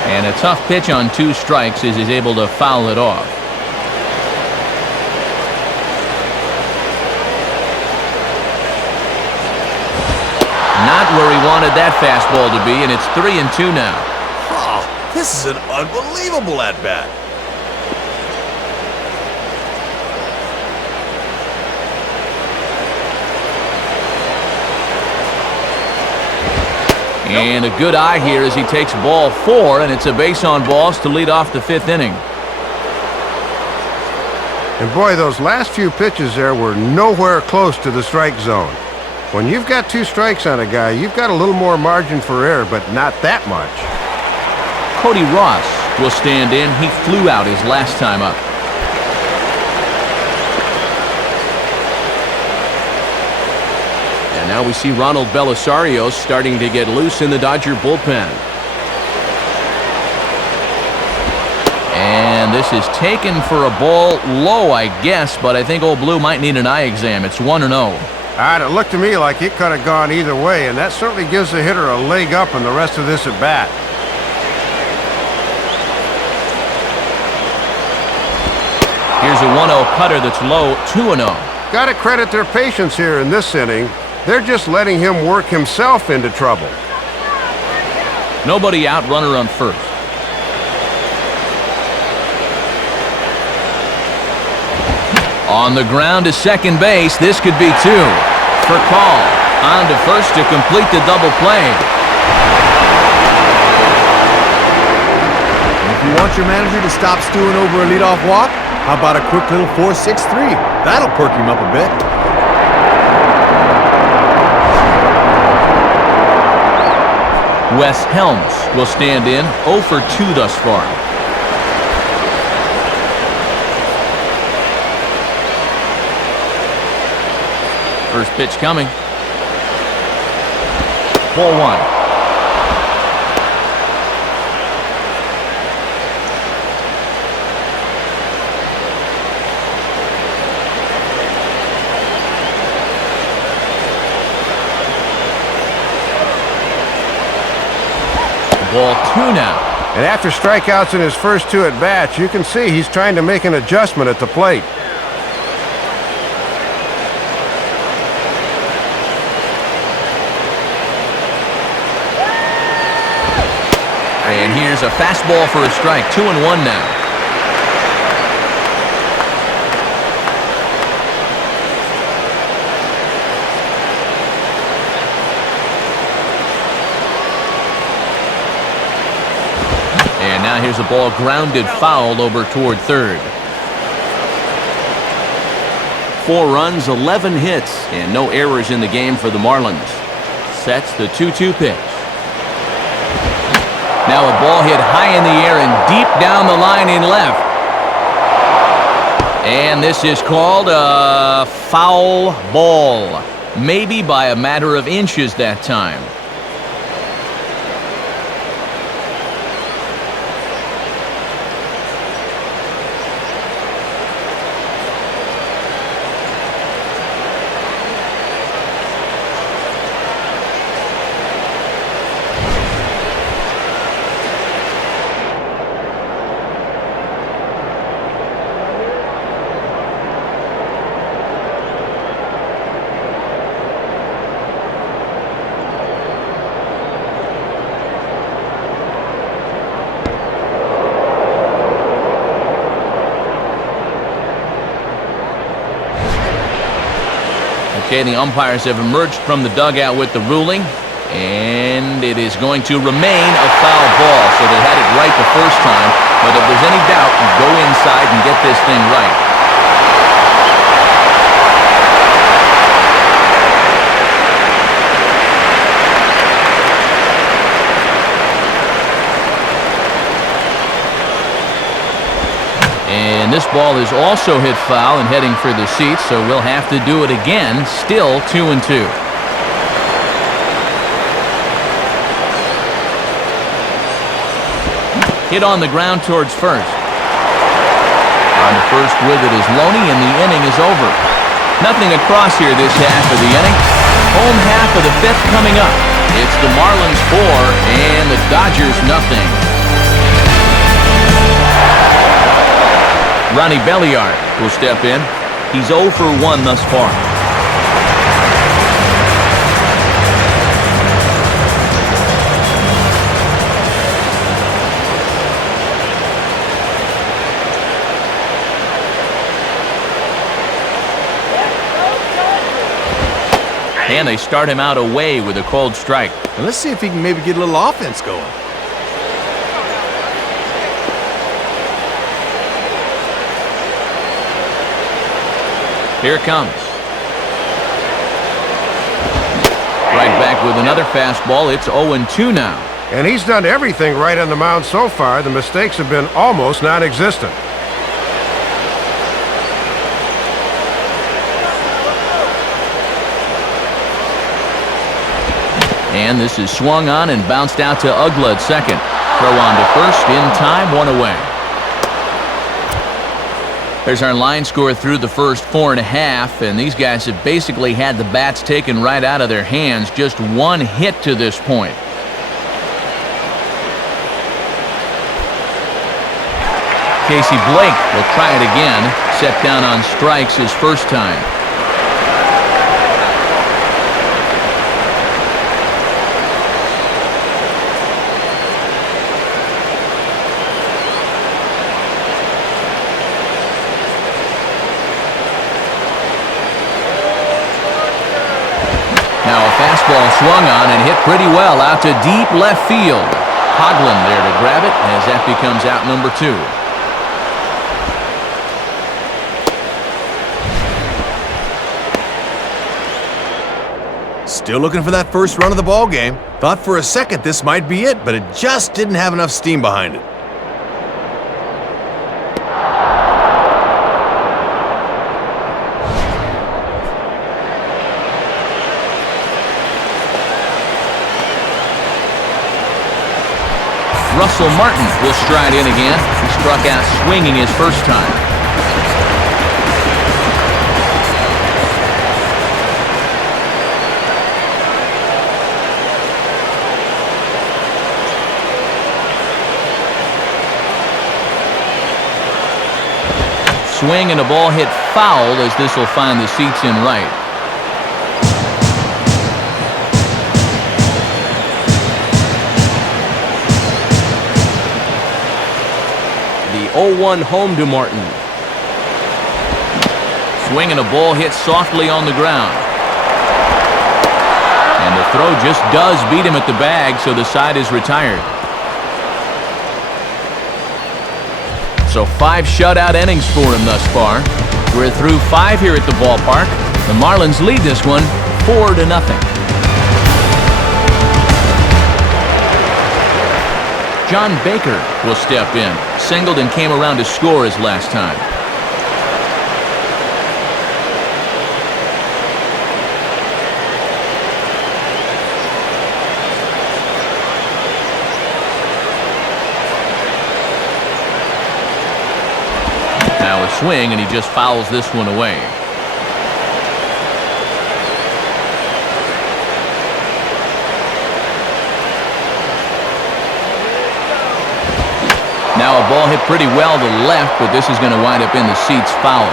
And a tough pitch on 2 strikes as he's able to foul it off. Not where he wanted that fastball to be, and it's 3-2 now. Oh, this is an unbelievable at-bat. And a good eye here as he takes ball 4, and it's a base on balls to lead off the 5th inning. And boy, those last few pitches there were nowhere close to the strike zone. When you've got 2 strikes on a guy, you've got a little more margin for error, but not that much. Cody Ross will stand in. He flew out his last time up. And now we see Ronald Belisario starting to get loose in the Dodger bullpen. And this is taken for a ball low, I guess, but I think Old Blue might need an eye exam. It's 1-0. It looked to me like it could have gone either way, and that certainly gives the hitter a leg up in the rest of this at-bat. Here's a 1-0 cutter that's low, 2-0. Got to credit their patience here in this inning. They're just letting him work himself into trouble. Nobody out, runner on first. On the ground to second base, this could be 2. For call, on to first to complete the double play. If you want your manager to stop stewing over a leadoff walk, how about a quick little 4-6-3? That'll perk him up a bit. Wes Helms will stand in, 0 for 2 thus far. First pitch coming. Ball 1. Ball 2 now. And after strikeouts in his first 2 at-bats, you can see he's trying to make an adjustment at the plate. And here's a fastball for a strike. 2-1 now. And now here's a ball grounded foul over toward third. 4 runs, 11 hits, and no errors in the game for the Marlins. Sets the 2-2 pitch. Now a ball hit high in the air and deep down the line in left. And this is called a foul ball. Maybe by a matter of inches that time. Okay, the umpires have emerged from the dugout with the ruling, and it is going to remain a foul ball. So they had it right the first time, but if there's any doubt, go inside and get this thing right. And this ball is also hit foul and heading for the seats, so we'll have to do it again. Still 2-2. Hit on the ground towards first. On to first with it is Loney, and the inning is over. Nothing across here this half of the inning. Home half of the 5th coming up. It's the Marlins 4 and the Dodgers nothing. Ronnie Belliard will step in. He's 0 for 1 thus far. And they start him out away with a cold strike. And let's see if he can maybe get a little offense going. Here it comes. Right back with another fastball. It's 0-2 now. And he's done everything right on the mound so far. The mistakes have been almost non-existent. And this is swung on and bounced out to Ugla at second. Throw on to first in time, 1 away. There's our line score through the first 4.5, and these guys have basically had the bats taken right out of their hands. Just 1 hit to this point. Casey Blake will try it again. Set down on strikes his first time. Fastball swung on and hit pretty well out to deep left field. Hoagland there to grab it as that becomes out number 2. Still looking for that first run of the ball game. Thought for a second this might be it, but it just didn't have enough steam behind it. Russell Martin will stride in again. He struck out swinging his first time. swing and a ball hit foul as this will find the seats in right. The 0-1 home to Martin. Swing and a ball hit softly on the ground. And the throw just does beat him at the bag, so the side is retired. So 5 shutout innings for him thus far. We're through 5 here at the ballpark. The Marlins lead this one 4-0. John Baker will step in. Singled and came around to score his last time. Now a swing, and he just fouls this one away. Now a ball hit pretty well to the left, but this is going to wind up in the seats foul.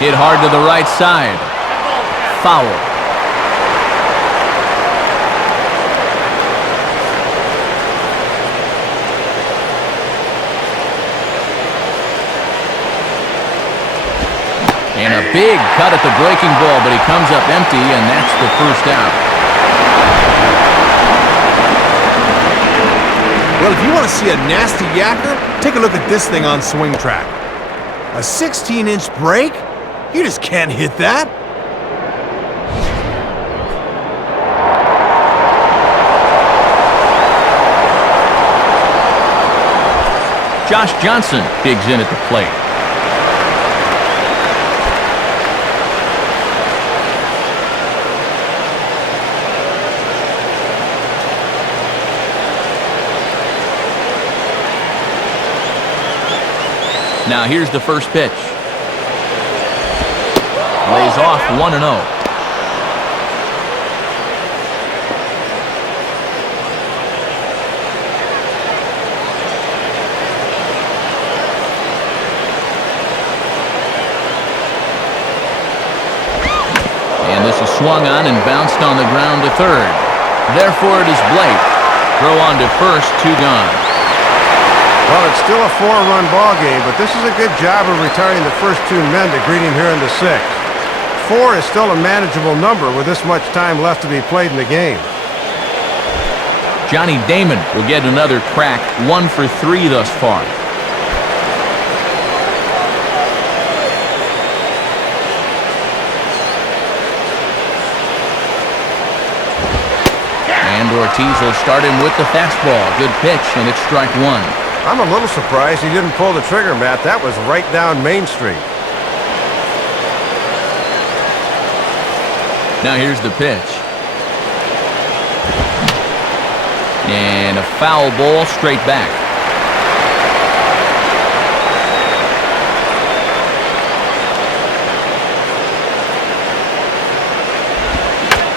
Hit hard to the right side. Foul. And a big cut at the breaking ball, but he comes up empty, and that's the first out. Well, if you want to see a nasty yacker, take a look at this thing on Swing Track. A 16-inch break? You just can't hit that. Josh Johnson digs in at the plate. Now here's the first pitch. Lays off 1-0. And this is swung on and bounced on the ground to third. Therefore it is Blake. Throw on to first, 2 gone. Well, it's still a 4-run ball game, but this is a good job of retiring the first 2 men to greet him here in the 6th. 4 is still a manageable number with this much time left to be played in the game. Johnny Damon will get another crack, 1 for 3 thus far. And Ortiz will start him with the fastball. Good pitch, and it's strike 1. I'm a little surprised he didn't pull the trigger, Matt. That was right down Main Street. Now here's the pitch. And a foul ball straight back.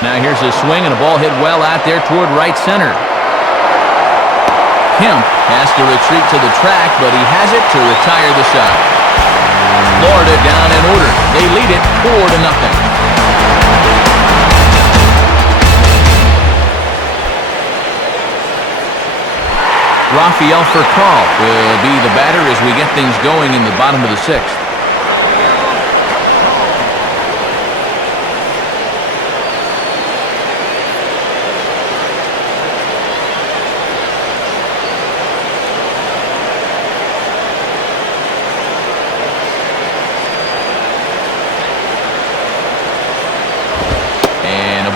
Now here's a swing and a ball hit well out there toward right center. Kemp has to retreat to the track, but he has it to retire the side. Florida down in order. They lead it 4-0. Rafael Furcal will be the batter as we get things going in the bottom of the 6th.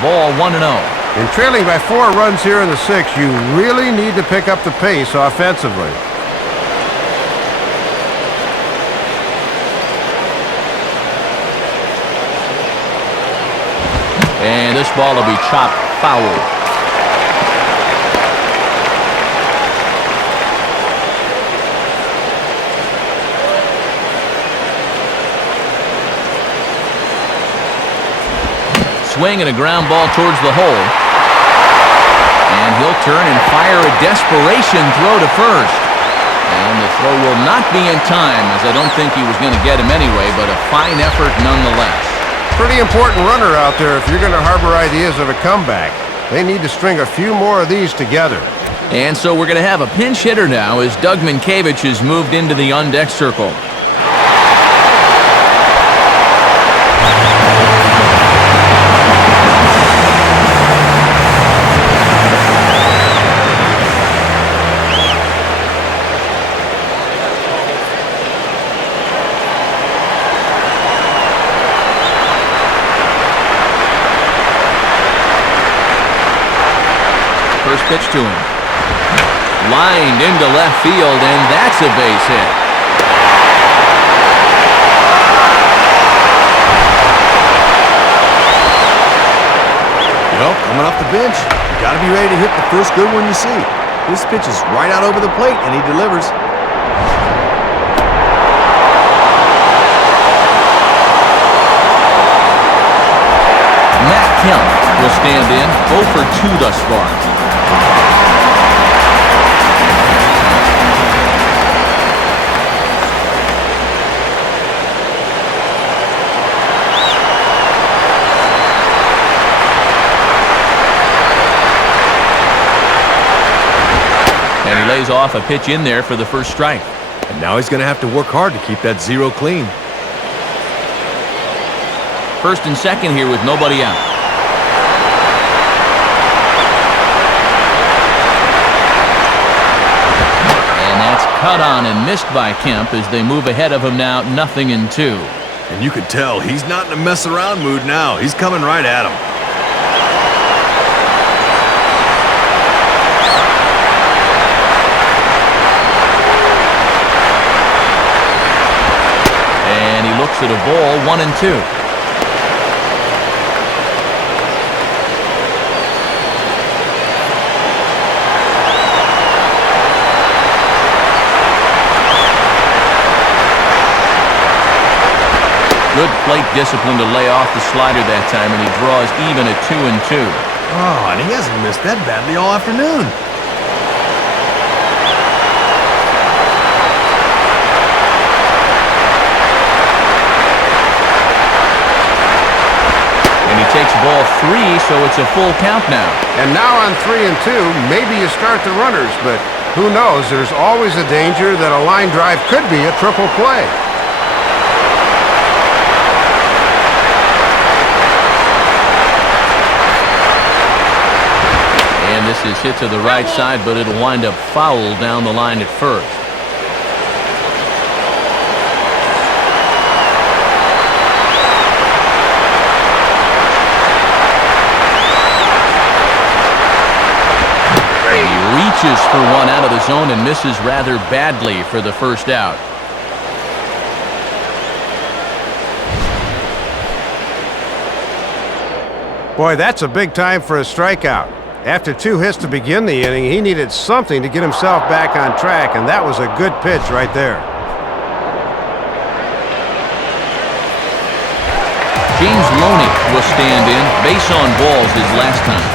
Ball 1-0. In trailing by 4 runs here in the 6th, you really need to pick up the pace offensively. And this ball will be chopped foul. Swing and a ground ball towards the hole. and he'll turn and fire a desperation throw to first. And the throw will not be in time, as I don't think he was going to get him anyway, but a fine effort nonetheless. Pretty important runner out there if you're going to harbor ideas of a comeback. They need to string a few more of these together. And so we're going to have a pinch hitter now as Doug Minkiewicz has moved into the on-deck circle. First pitch to him. Lined into left field, and that's a base hit. Well, coming off the bench, you got to be ready to hit the first good one you see. This pitch is right out over the plate, and he delivers. Matt Kemp will stand in, 0 for 2 thus far. And he lays off a pitch in there for the first strike. And now he's going to have to work hard to keep that zero clean. First and second here with nobody out. And that's cut on and missed by Kemp as they move ahead of him now, 0-2. And you can tell he's not in a mess around mood now. He's coming right at him. And he looks at a ball, 1-2. Good plate discipline to lay off the slider that time, and he draws even at 2-2. Oh, and he hasn't missed that badly all afternoon. And he takes ball 3, so it's a full count now. And now on 3-2, maybe you start the runners, but who knows? There's always a danger that a line drive could be a triple play. And this is hit to the right side, but it'll wind up foul down the line at first. And he reaches for one out of the zone and misses rather badly for the first out. Boy, that's a big time for a strikeout. After 2 hits to begin the inning, he needed something to get himself back on track, and that was a good pitch right there. James Loney will stand in. Base on balls his last time.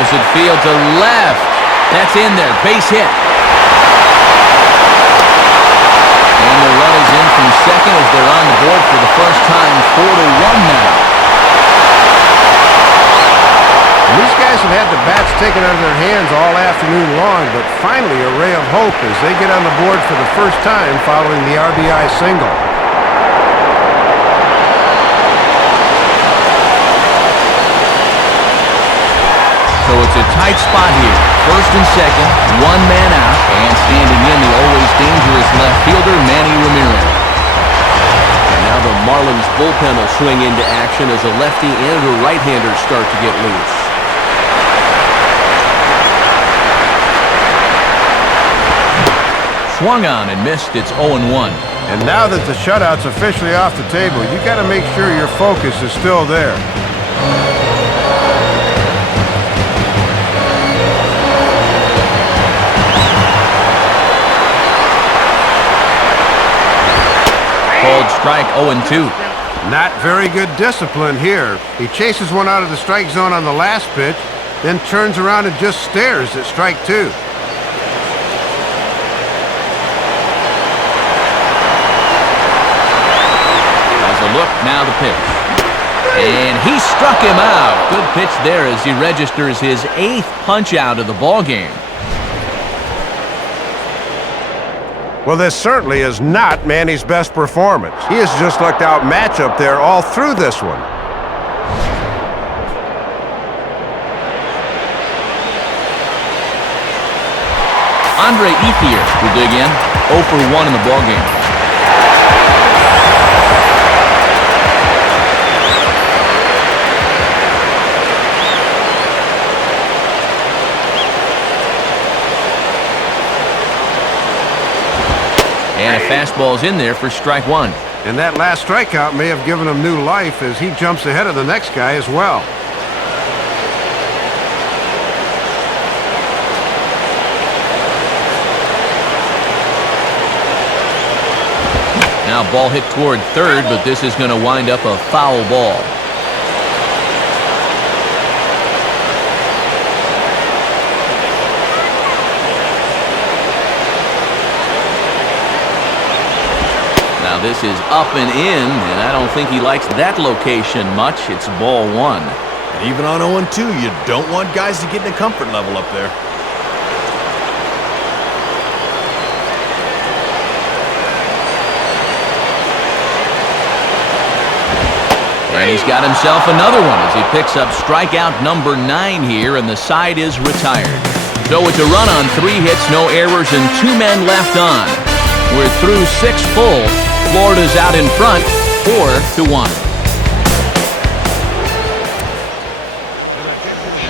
Opposite field to left. That's in there. Base hit. And the run is in from second as they're on the board for the first time. 4-1 now. And these guys have had the bats taken out of their hands all afternoon long, but finally a ray of hope as they get on the board for the first time following the RBI single. So it's a tight spot here. First and second, 1 man out, and standing in the always dangerous left fielder, Manny Ramirez. And now the Marlins bullpen will swing into action as a lefty and a right-hander start to get loose. Swung on and missed. It's 0-1. And now that the shutout's officially off the table, you got to make sure your focus is still there. strike, 0-2. Not very good discipline here. He chases one out of the strike zone on the last pitch, then turns around and just stares at strike 2. Has a look, now the pitch. And he struck him out. Good pitch there as he registers his 8th punch out of the ball game. Well, this certainly is not Manny's best performance. He has just looked out matchup there all through this one. Andre Ethier will dig in, 0 for 1 in the ballgame. And a fastball's in there for strike 1. And that last strikeout may have given him new life as he jumps ahead of the next guy as well. Now ball hit toward third, but this is going to wind up a foul ball. Now this is up and in, and I don't think he likes that location much. It's ball 1. And even on 0-2, you don't want guys to get in a comfort level up there. And he's got himself another one as he picks up strikeout number 9 here, and the side is retired. So it's a run on 3 hits, no errors, and 2 men left on. We're through 6 full. Florida's out in front, 4-1.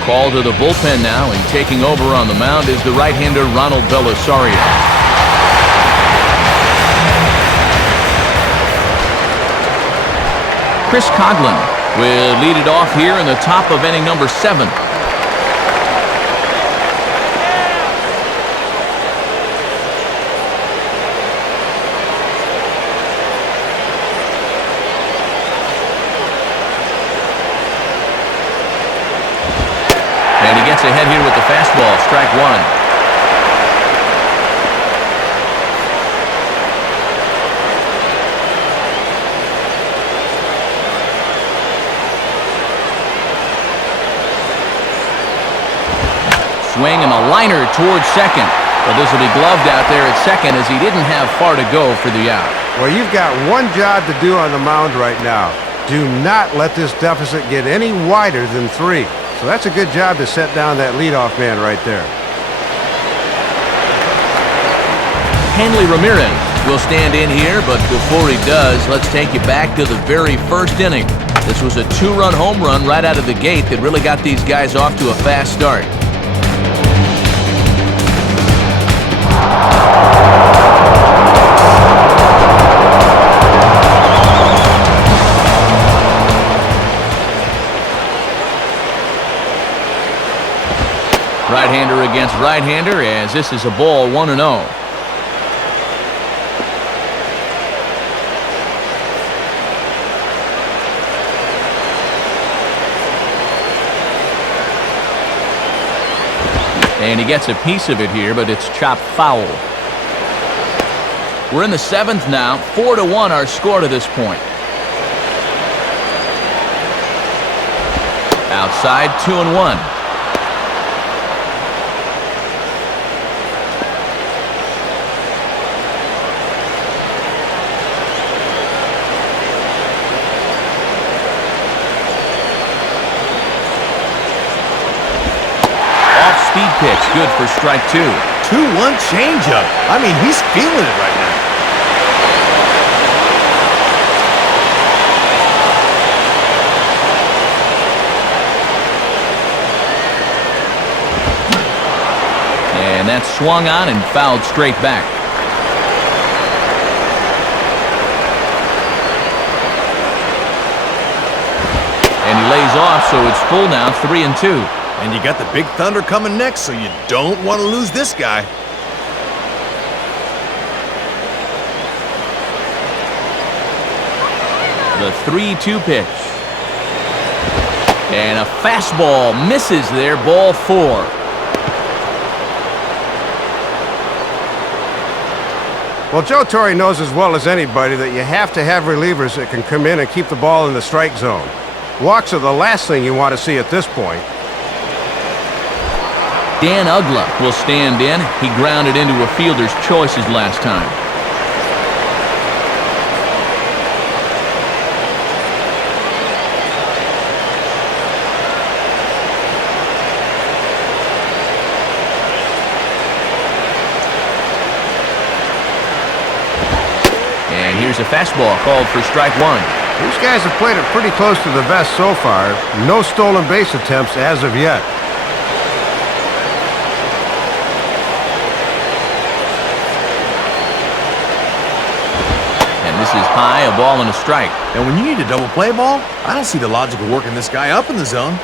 Call to the bullpen now, and taking over on the mound is the right-hander Ronald Belisario. Chris Coghlan will lead it off here in the top of inning number 7. And he gets ahead here with the fastball, strike 1. Swing and a liner towards second. But this will be gloved out there at second as he didn't have far to go for the out. Well, you've got one job to do on the mound right now. Do not let this deficit get any wider than 3. So that's a good job to set down that leadoff man right there. Hanley Ramirez will stand in here, but before he does, let's take you back to the very first inning. This was a 2-run home run right out of the gate that really got these guys off to a fast start. Right-hander against right-hander, as this is a ball 1-0. And he gets a piece of it here, but it's chopped foul. We're in the 7th now. 4-1 our score to this point. Outside, 2-1. Speed pitch, good for strike 2. 2-1 changeup. I mean, he's feeling it right now. And that's swung on and fouled straight back. And he lays off, so it's full now, 3-2. And you got the Big Thunder coming next, so you don't want to lose this guy. The 3-2 pitch. And a fastball misses there, ball 4. Well, Joe Torre knows as well as anybody that you have to have relievers that can come in and keep the ball in the strike zone. Walks are the last thing you want to see at this point. Dan Ugla will stand in. He grounded into a fielder's choices last time. And here's a fastball called for strike 1. These guys have played it pretty close to the vest so far. No stolen base attempts as of yet. And this is high, a ball and a strike. And when you need a double play ball, I don't see the logic of working this guy up in the zone.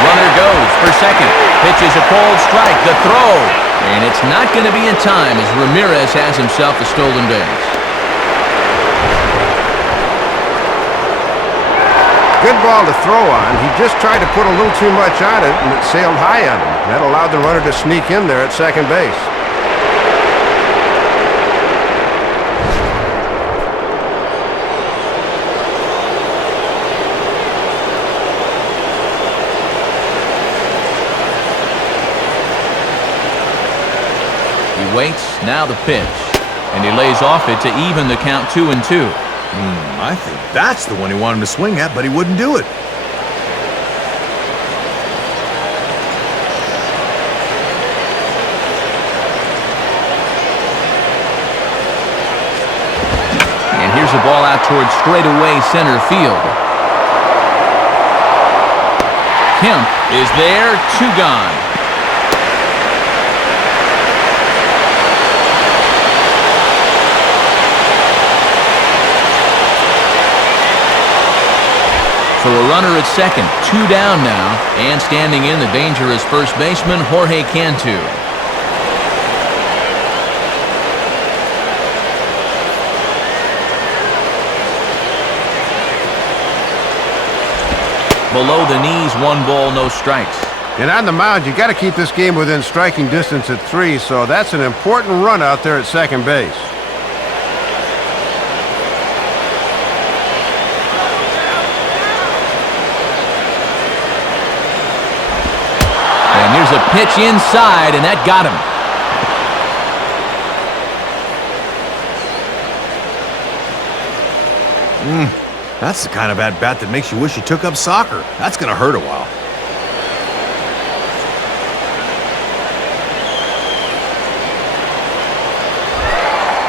Runner goes for second. Pitches a cold strike. The throw. And it's not going to be in time as Ramirez has himself a stolen base. Good ball to throw on. He just tried to put a little too much on it, and it sailed high on him. That allowed the runner to sneak in there at second base. He waits, now the pitch. And he lays off it to even the count 2-2. I think that's the one he wanted to swing at, but he wouldn't do it. And here's a ball out towards straightaway center field. Kemp is there, 2 gone. So a runner at second, 2 down now, and standing in the dangerous first baseman, Jorge Cantu. Below the knees, 1 ball, no strikes. And on the mound, you got to keep this game within striking distance at 3, so that's an important run out there at second base. And here's a pitch inside, and that got him. That's the kind of at-bat that makes you wish you took up soccer. That's going to hurt a while.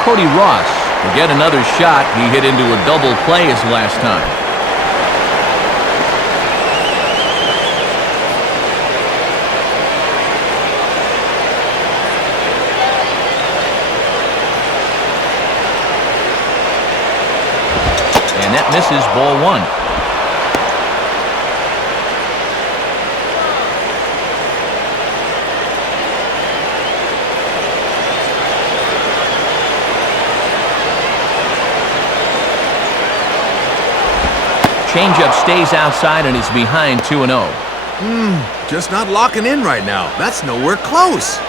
Cody Ross will get another shot. He hit into a double play his last time. And that misses, ball 1. Changeup stays outside and is behind 2-0. Just not locking in right now. That's nowhere close.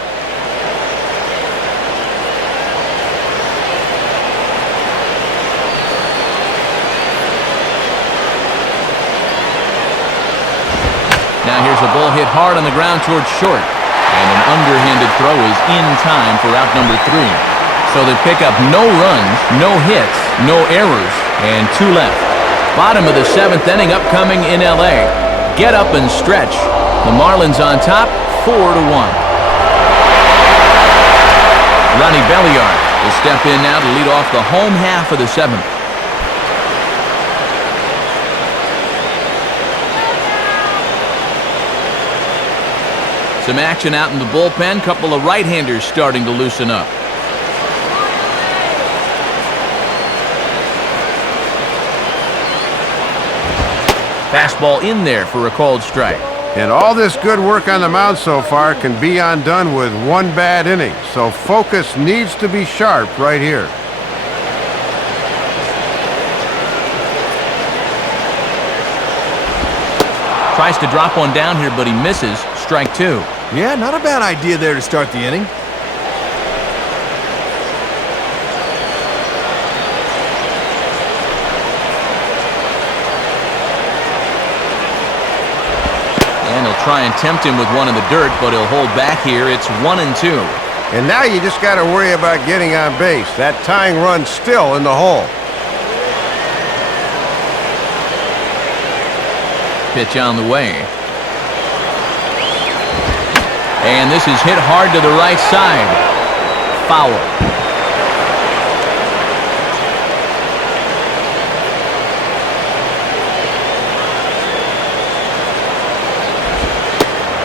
Now here's a ball hit hard on the ground towards short. And an underhanded throw is in time for out number 3. So they pick up no runs, no hits, no errors, and 2 left. Bottom of the 7th inning upcoming in L.A. Get up and stretch. The Marlins on top, 4-1. Ronnie Belliard will step in now to lead off the home half of the 7th. Some action out in the bullpen. Couple of right-handers starting to loosen up. Fastball in there for a called strike. And all this good work on the mound so far can be undone with one bad inning. So focus needs to be sharp right here. Tries to drop one down here, but he misses. Strike two. Yeah, not a bad idea there to start the inning. And he'll try and tempt him with one in the dirt, but he'll hold back here. It's 1-2. And now you just got to worry about getting on base. That tying run's still in the hole. Pitch on the way. And this is hit hard to the right side. Foul.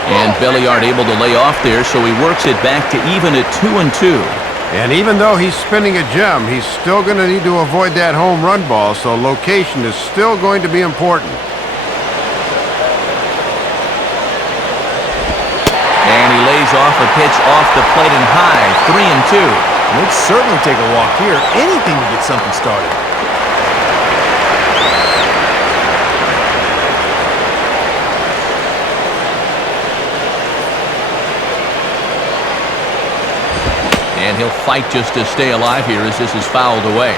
And Belliard able to lay off there, so he works it back to even at 2-2. And even though he's spinning a gem, he's still going to need to avoid that home run ball, so location is still going to be important. And he lays off a pitch off the plate and high, 3-2. They'd certainly take a walk here. Anything to get something started. And he'll fight just to stay alive here as this is fouled away.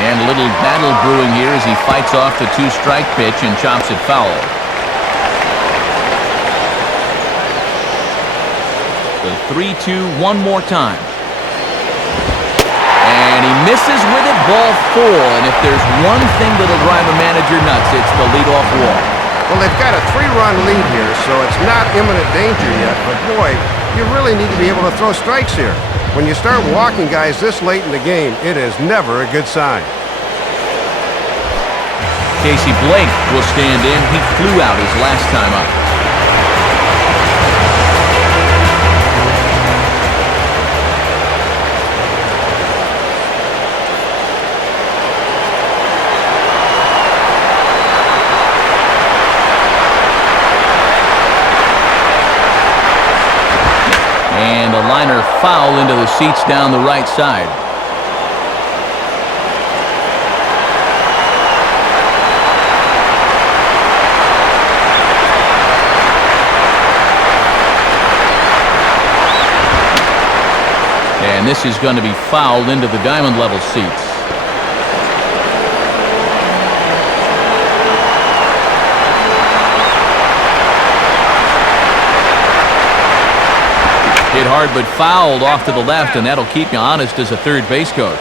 And a little battle brewing here as he fights off the two-strike pitch and chops it foul. The 3-2 one more time. And he misses with it, ball four. And if there's one thing that'll drive a manager nuts, it's the leadoff walk. Well, they've got a 3-run lead here, so it's not imminent danger yet. But boy, you really need to be able to throw strikes here. When you start walking guys this late in the game, it is never a good sign. Casey Blake will stand in. He flew out his last time up. And a liner foul into the seats down the right side. And this is going to be fouled into the diamond level seats. Hit hard but fouled off to the left, and that'll keep you honest as a third base coach.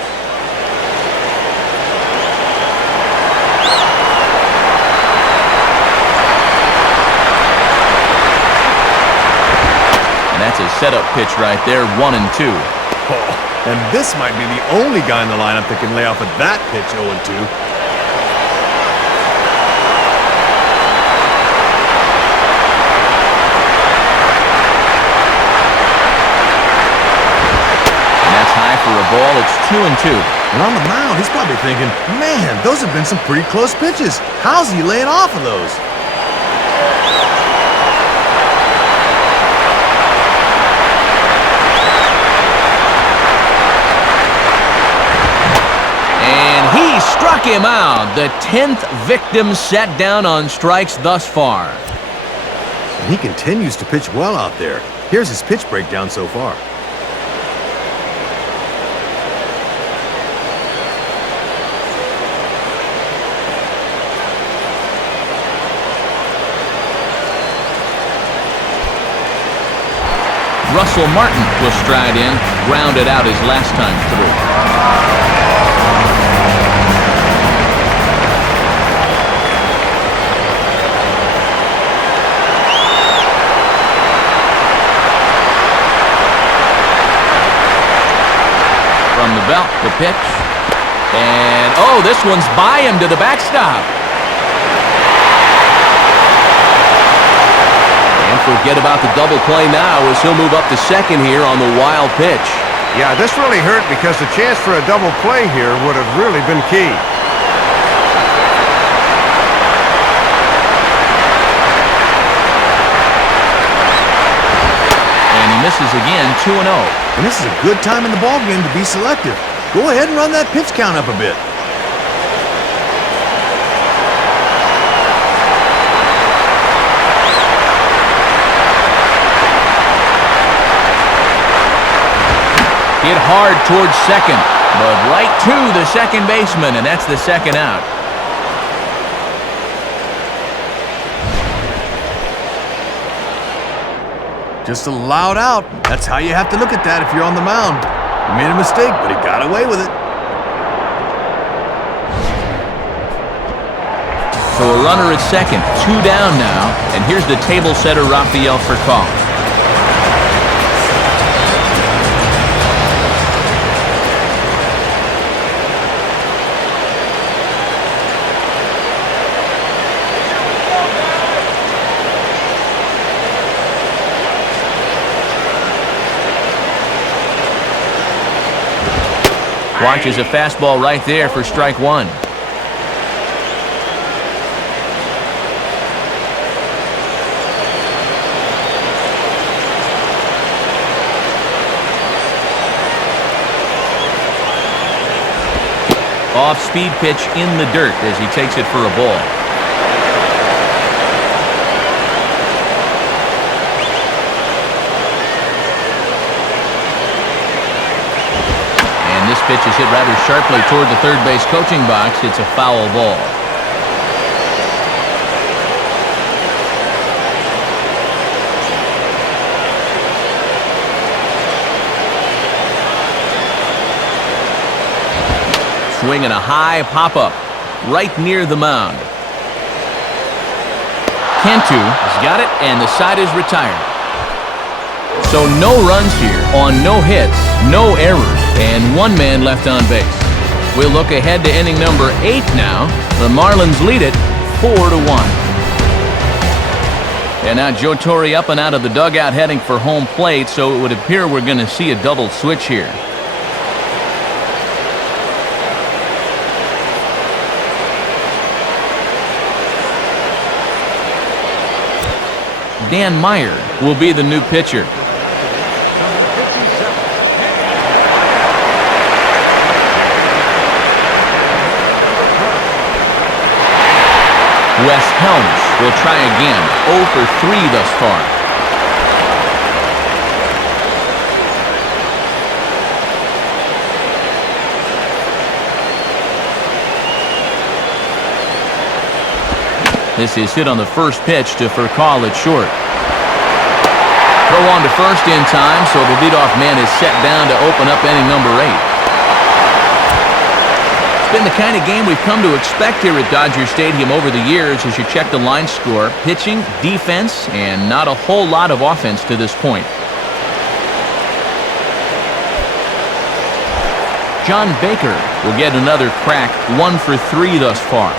And that's a setup pitch right there, 1-2. Oh, and this might be the only guy in the lineup that can lay off at that pitch 0-2. For a ball, it's 2-2. And on the mound, he's probably thinking, man, those have been some pretty close pitches. How's he laying off of those? And he struck him out. The 10th victim set down on strikes thus far. And he continues to pitch well out there. Here's his pitch breakdown so far. Russell Martin will stride in, grounded out his last time through. From the belt, the pitch. And, oh, this one's by him to the backstop. Forget about the double play now as he'll move up to second here on the wild pitch. Yeah, this really hurt because the chance for a double play here would have really been key. And he misses again, 2-0. And this is a good time in the ballgame to be selective. Go ahead and run that pitch count up a bit. Hit hard towards second, but right to the second baseman, and that's the second out. Just a loud out. That's how you have to look at that if you're on the mound. He made a mistake, but he got away with it. So a runner at second, 2 down now, and here's the table setter Rafael for call. Watches a fastball right there for strike one. Off-speed pitch in the dirt as he takes it for a ball. This pitch is hit rather sharply toward the third base coaching box. It's a foul ball. Swinging a high pop-up right near the mound. Cantu has got it, and the side is retired. So no runs here on no hits, no errors, and 1 man left on base. We'll look ahead to inning number 8 now. The Marlins lead it 4-1. And now Joe Torre up and out of the dugout heading for home plate, so it would appear we're going to see a double switch here. Dan Meyer will be the new pitcher. Wes Helms will try again, 0 for 3 thus far. This is hit on the first pitch to Furcal at short. Throw on to first in time, so the leadoff man is set down to open up inning number 8. It's been the kind of game we've come to expect here at Dodger Stadium over the years as you check the line score. Pitching, defense, and not a whole lot of offense to this point. John Baker will get another crack, 1 for 3 thus far.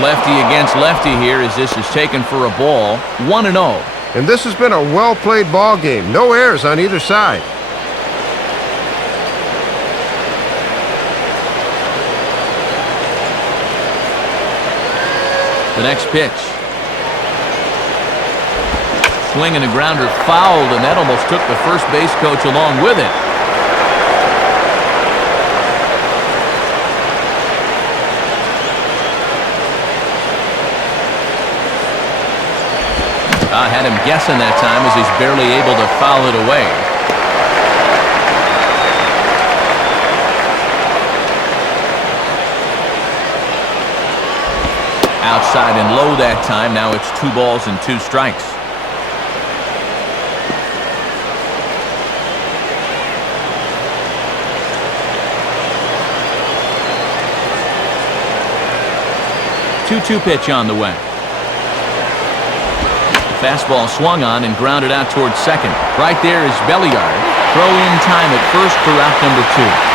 Lefty against lefty here as this is taken for a ball, 1-0. And this has been a well-played ball game. No errors on either side. The next pitch. Swinging a grounder fouled, and that almost took the first base coach along with it. I had him guessing that time as he's barely able to foul it away. Outside and low that time. Now it's 2 balls and 2 strikes. Two pitch on the way. Fastball swung on and grounded out towards second. Right there is Belliard. Throw in time at first for out number 2.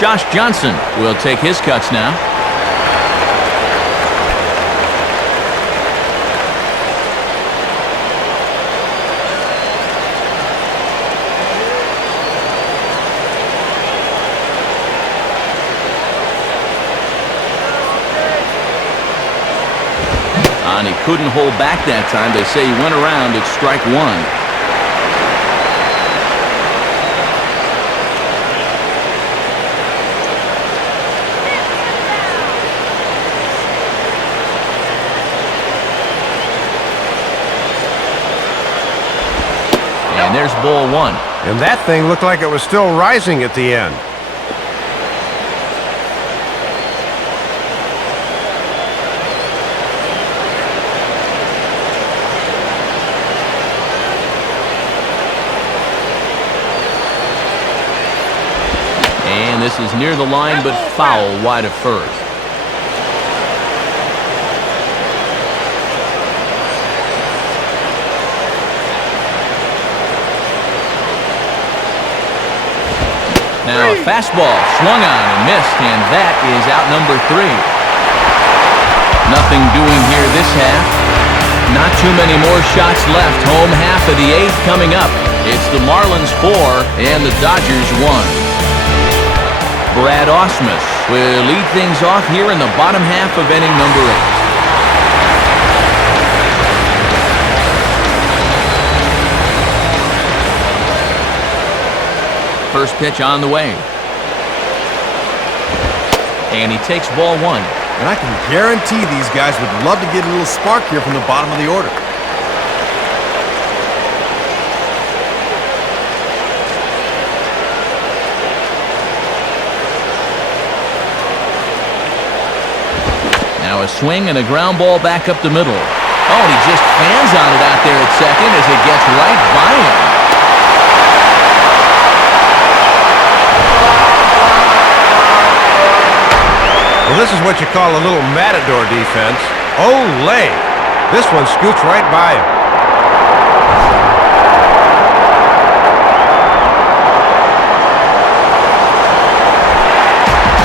Josh Johnson will take his cuts now. And he couldn't hold back that time. They say he went around at strike 1. And there's ball 1. And that thing looked like it was still rising at the end. And this is near the line, but foul wide of first. Now a fastball swung on and missed, and that is out number 3. Nothing doing here this half. Not too many more shots left. Home half of the 8th coming up. It's the Marlins 4 and the Dodgers 1. Brad Ausmus will lead things off here in the bottom half of inning number 8. First pitch on the way. And he takes ball 1. And I can guarantee these guys would love to get a little spark here from the bottom of the order. Now a swing and a ground ball back up the middle. Oh, and he just fans on it out there at second as it gets right by him. Well, this is what you call a little matador defense. Olé! This one scoots right by him.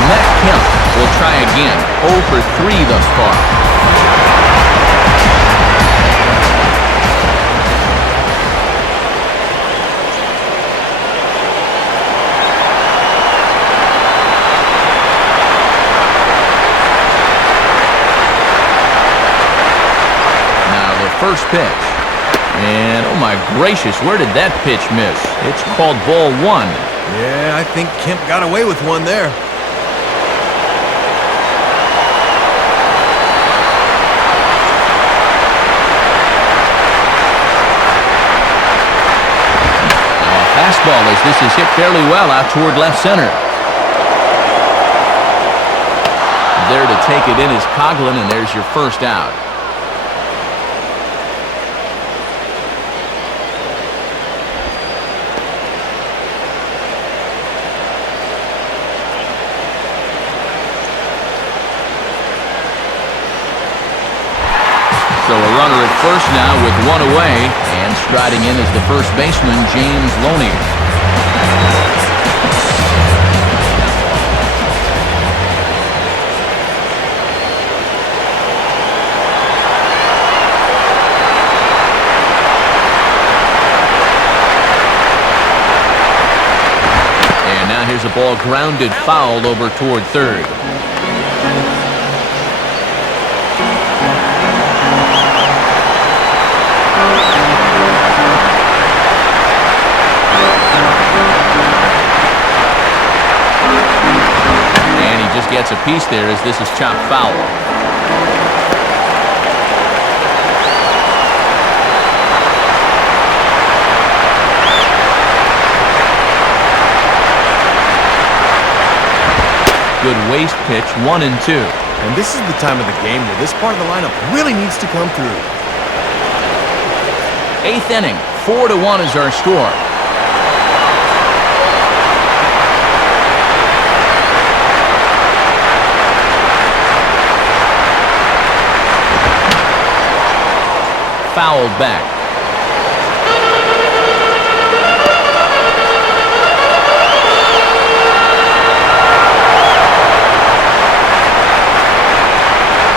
Matt Kemp will try again. 0 for 3 thus far. First pitch. And oh my gracious, where did that pitch miss? It's called ball 1. Yeah, I think Kemp got away with one there. Now a fastball as this is hit fairly well out toward left center. There to take it in is Coughlin, and there's your first out. So a runner at first now with 1 away, and striding in is the first baseman, James Loney. And now here's a ball grounded foul over toward third. Gets a piece there as this is chopped foul. Good waste pitch, 1 and 2. And this is the time of the game where this part of the lineup really needs to come through. Eighth inning, 4-1 is our score. Fouled back.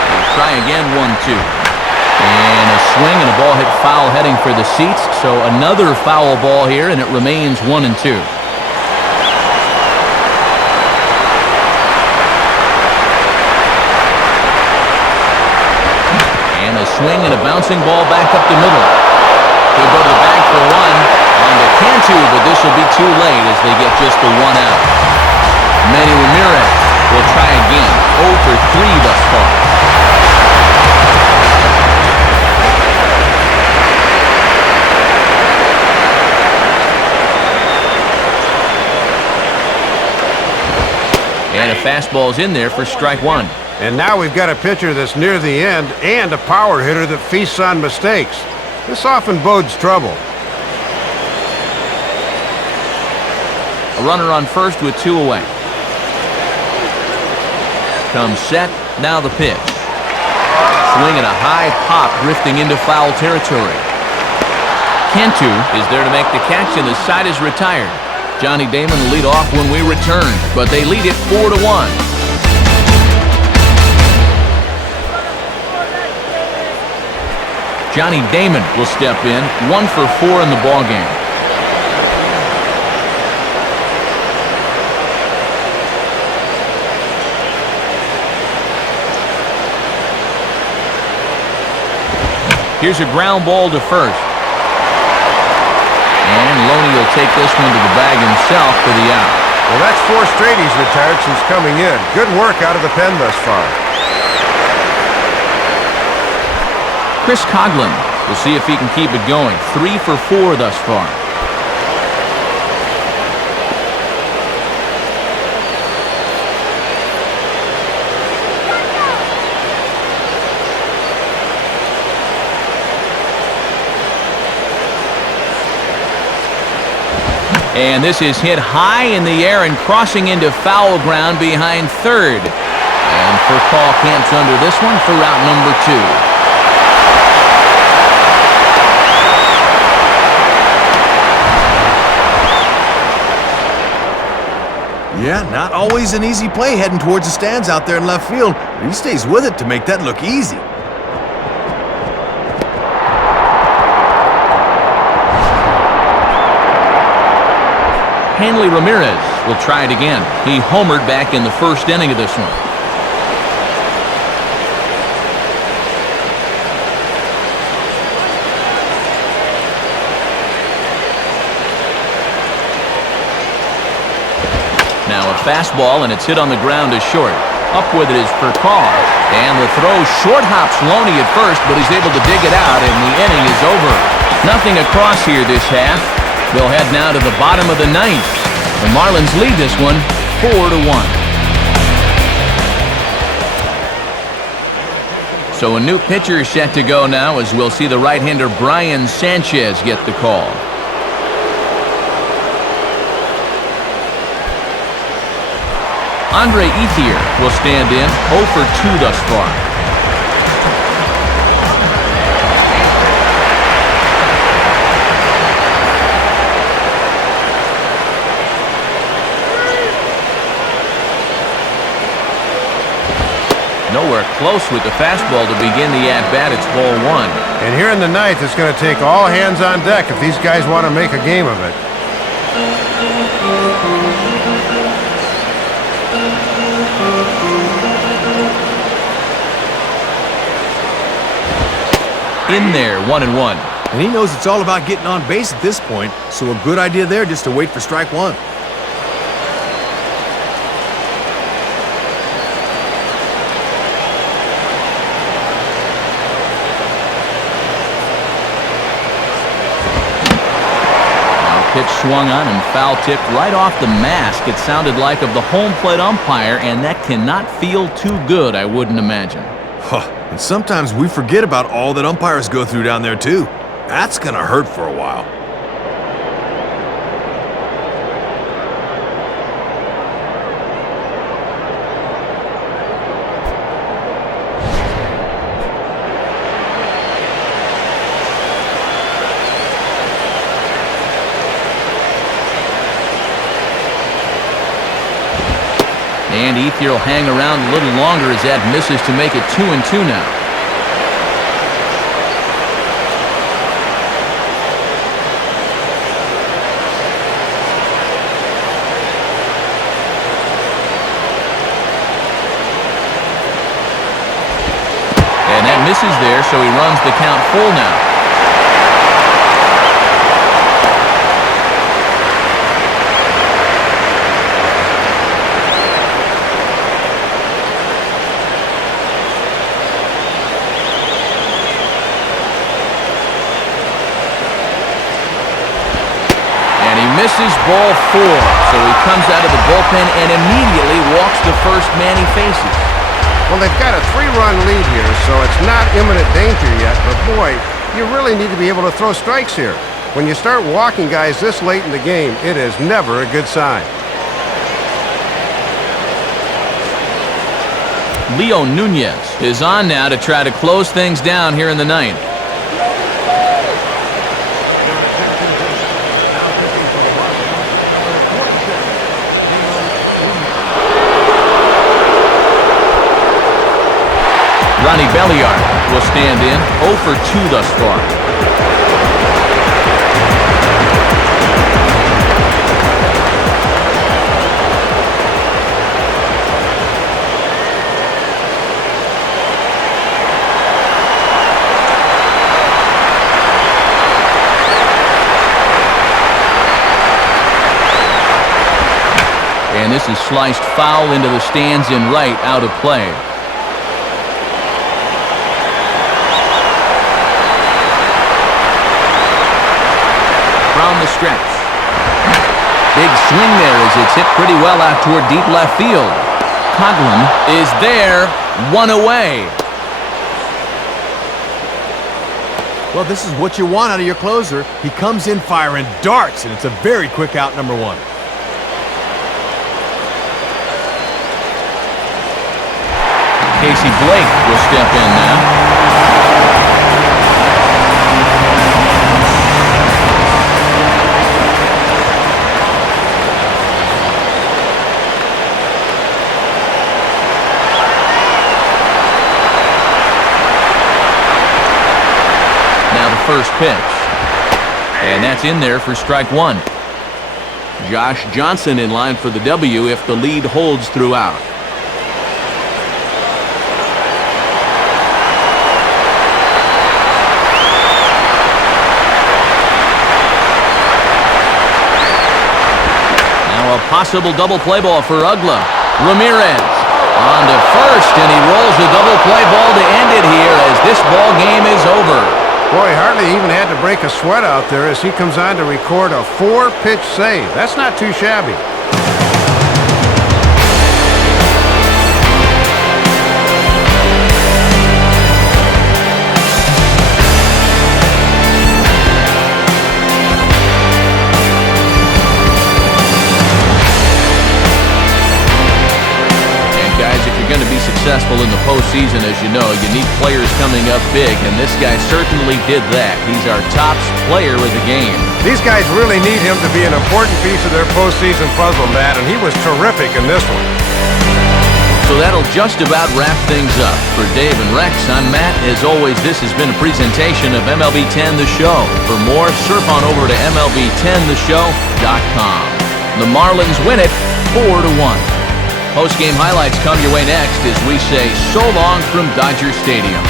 We'll try again, 1-2. And a swing and a ball hit foul heading for the seats. So another foul ball here, and it remains 1-2. Swing and a bouncing ball back up the middle. He'll go to the bag for one. On to Cantu, but this will be too late as they get just the one out. Manny Ramirez will try again. 0 for 3 thus far. And a fastball's in there for strike one. And now we've got a pitcher that's near the end and a power hitter that feasts on mistakes. This often bodes trouble. A runner on first with 2 away. Comes set, now the pitch. Swing and a high pop drifting into foul territory. Cantu is there to make the catch, and the side is retired. Johnny Damon will lead off when we return, but they lead it 4-1. Johnny Damon will step in, 1 for 4 in the ballgame. Here's a ground ball to first. And Loney will take this one to the bag himself for the out. Well, that's 4 straight he's retired since coming in. Good work out of the pen thus far. Chris Coughlin will see if he can keep it going. 3 for 4 thus far. And this is hit high in the air and crossing into foul ground behind third. And for Paul Camp's under this one for route number 2. Yeah, not always an easy play heading towards the stands out there in left field, but he stays with it to make that look easy. Hanley Ramirez will try it again. He homered back in the first inning of this one. Now a fastball, and it's hit on the ground to short. Up with it is Furcal. And the throw short hops Loney at first, but he's able to dig it out, and the inning is over. Nothing across here this half. They'll head now to the bottom of the ninth. The Marlins lead this one 4-1. So a new pitcher is set to go now, as we'll see the right-hander Brian Sanchez get the call. Andre Ethier will stand in, 0 for 2 thus far. Nowhere close with the fastball to begin the at-bat. It's ball 1. And here in the ninth, it's going to take all hands on deck if these guys want to make a game of it. In there, 1-1. And he knows it's all about getting on base at this point, so a good idea there just to wait for strike one. Pitch swung on and foul tipped right off the mask. It sounded like of the home plate umpire, and that cannot feel too good, I wouldn't imagine. And sometimes we forget about all that umpires go through down there, too. That's gonna hurt for a while. And Ethier will hang around a little longer as that misses to make it 2-2 now. And that misses there, so he runs the count full now. Misses ball 4, so he comes out of the bullpen and immediately walks the first man he faces. Well, they've got a 3-run lead here, so it's not imminent danger yet, but boy, you really need to be able to throw strikes here. When you start walking guys this late in the game, it is never a good sign. Leo Nunez is on now to try to close things down here in the ninth. Ronnie Belliard will stand in, 0 for 2 thus far. And this is sliced foul into the stands in right, out of play. From the stretch. Big swing there as it's hit pretty well out toward deep left field. Coghlan is there, 1 away. Well, this is what you want out of your closer. He comes in firing darts, and it's a very quick out, number 1. Casey Blake will step in now. First pitch. And that's in there for strike 1. Josh Johnson in line for the W if the lead holds throughout. Now a possible double play ball for Ugla. Ramirez on to first, and he rolls a double play ball to end it here as this ball game is over. Boy, hardly even had to break a sweat out there as he comes on to record a 4-pitch save. That's not too shabby. Going to be successful in the postseason, as you know, you need players coming up big, and this guy certainly did that. He's our top player of the game. These guys really need him to be an important piece of their postseason puzzle, Matt, and he was terrific in this one. So that'll just about wrap things up. For Dave and Rex, I'm Matt. As always, this has been a presentation of MLB 10 The Show. For more, surf on over to MLB10theshow.com. The Marlins win it 4-1. Post-game highlights come your way next as we say so long from Dodger Stadium.